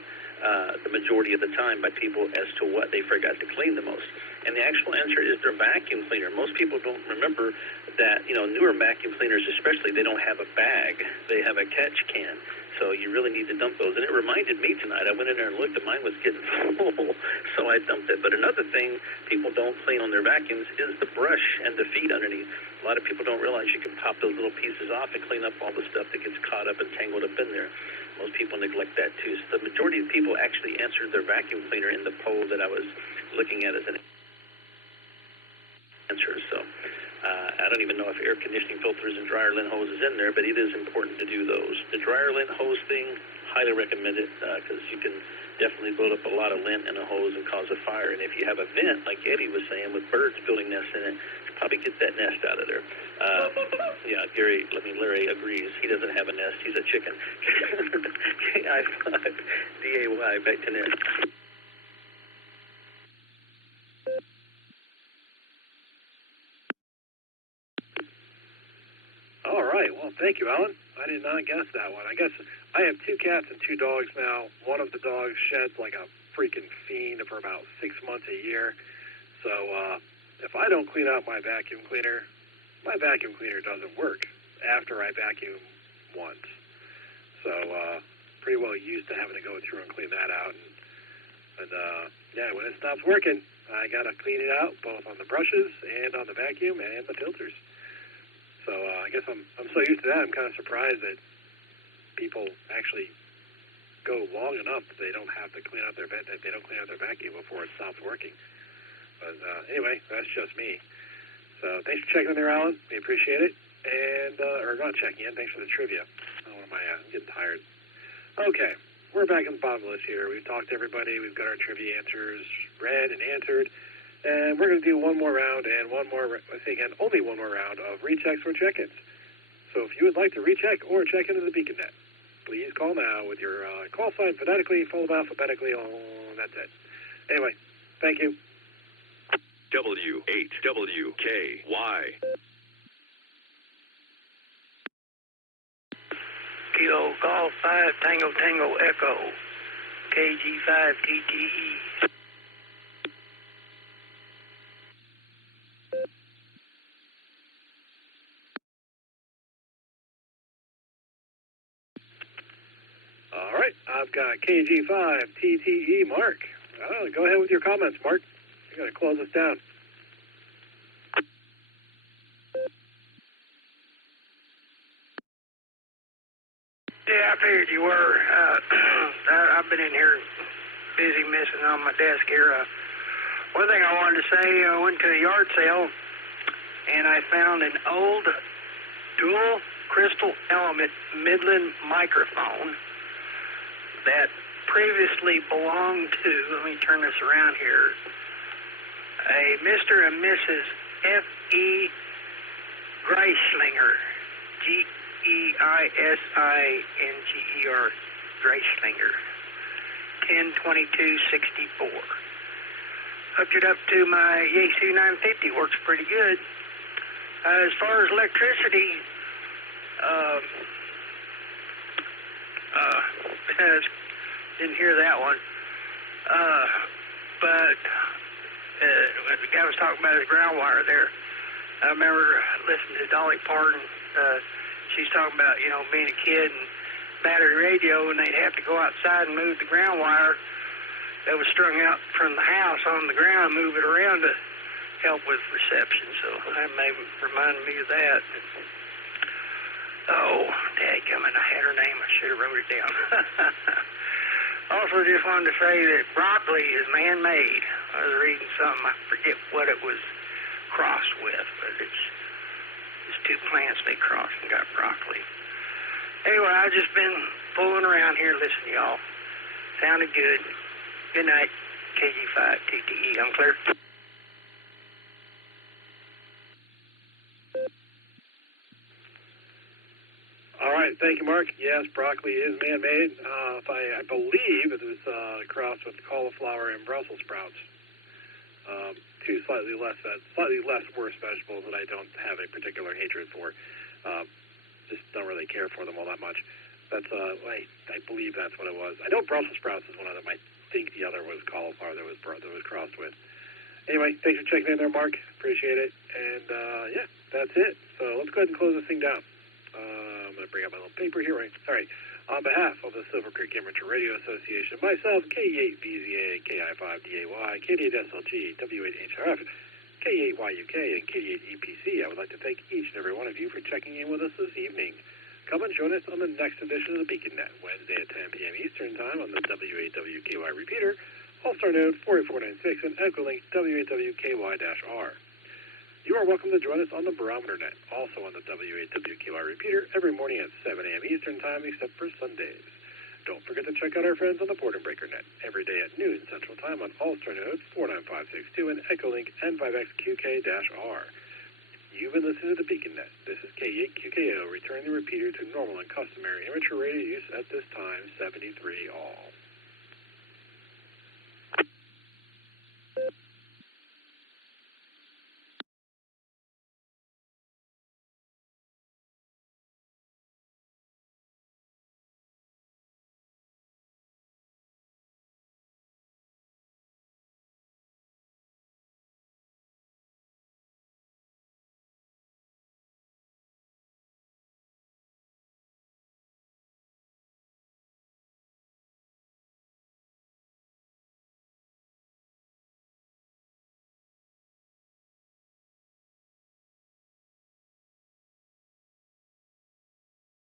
the majority of the time by people as to what they forgot to clean the most. And the actual answer is their vacuum cleaner. Most people don't remember that, newer vacuum cleaners especially, they don't have a bag. They have a catch can. So you really need to dump those. And it reminded me tonight, I went in there and looked, and mine was getting full, so I dumped it. But another thing people don't clean on their vacuums is the brush and the feet underneath. A lot of people don't realize you can pop those little pieces off and clean up all the stuff that gets caught up and tangled up in there. Most people neglect that too. So the majority of people actually answered their vacuum cleaner in the poll that I was looking at as an answer. So I don't even know if air conditioning filters and dryer lint hose is in there, but it is important to do those. The dryer lint hose thing, highly recommend it because you can definitely build up a lot of lint in a hose and cause a fire. And if you have a vent, like Eddie was saying, with birds building nests in it, probably get that nest out of there. Yeah, Larry agrees. He doesn't have a nest. He's a chicken. KI5DAY, back to net. All right. Well, thank you, Alan. I did not guess that one. I guess I have 2 cats and 2 dogs now. One of the dogs sheds like a freaking fiend for about 6 months a year. So if I don't clean out my vacuum cleaner doesn't work after I vacuum once. So pretty well used to having to go through and clean that out. And yeah, when it stops working, I got to clean it out both on the brushes and on the vacuum and the filters. So I guess I'm so used to that, I'm kind of surprised that people actually go long enough that they don't have to clean out their vacuum before it stops working. But anyway, that's just me. So thanks for checking in there, Alan. We appreciate it. And or not checking in. Thanks for the trivia. Oh, what am I at? I'm getting tired. Okay, we're back in the bottom of the list here. We've talked to everybody. We've got our trivia answers read and answered. And we're going to do one more round and only one more round of rechecks or check-ins. So if you would like to recheck or check into the BeaconNet, please call now with your call sign phonetically, followed alphabetically. That's it. Anyway, thank you. W8WKY. Kilo Golf 5 Tango Tango Echo KG5TTE. All right, I've got KG5TTE Mark. Go ahead with your comments, Mark. You're going to close us down. Yeah, I figured you were. I've been in here busy messing on my desk here. One thing I wanted to say, I went to a yard sale, and I found an old dual crystal element Midland microphone that previously belonged to, let me turn this around here, a Mr. and Mrs. F.E. Greislinger, Geisinger, Greislinger, 102264. Hooked it up to my Yaesu 950, works pretty good. As far as electricity, didn't hear that one. But the guy was talking about his ground wire there. I remember listening to Dolly Parton. She's talking about, being a kid and battery radio, and they'd have to go outside and move the ground wire that was strung out from the house on the ground, move it around to help with reception. So that reminded me of that. Oh, dadgummit, I had her name. I should have wrote it down. Also, just wanted to say that broccoli is man-made. I was reading something. I forget what it was crossed with, but it's two plants they crossed and got broccoli. Anyway, I've just been fooling around here listening to y'all. Sounded good. Good night. KG5TTE. I'm clear. All right, thank you, Mark. Yes, broccoli is man-made. I believe it was crossed with cauliflower and Brussels sprouts. Two slightly less worse vegetables that I don't have a particular hatred for. Just don't really care for them all that much. That's I believe that's what it was. I know Brussels sprouts is one of them. I think the other was cauliflower that was crossed with. Anyway, thanks for checking in there, Mark. Appreciate it. And yeah, that's it. So let's go ahead and close this thing down. I'm going to bring up my little paper here. All right. On behalf of the Silvercreek Amateur Radio Association, myself, K8VZA, Ki5DAY, K8SLG, W8HRF, K8YUK, and K8EPC, I would like to thank each and every one of you for checking in with us this evening. Come and join us on the next edition of the Beacon Net, Wednesday at 10 p.m. Eastern Time on the W8WKY repeater, Allstar Node 48496, and Echolink W8WKY-R. You are welcome to join us on the Barometer Net, also on the W8WKY repeater, every morning at 7 a.m. Eastern Time, except for Sundays. Don't forget to check out our friends on the Board and Breaker Net, every day at noon Central Time on Allstar Node 49562 and Echolink N5XQK-R. You've been listening to the Beacon Net. This is K8QKO, returning the repeater to normal and customary amateur radio use at this time, 73 all.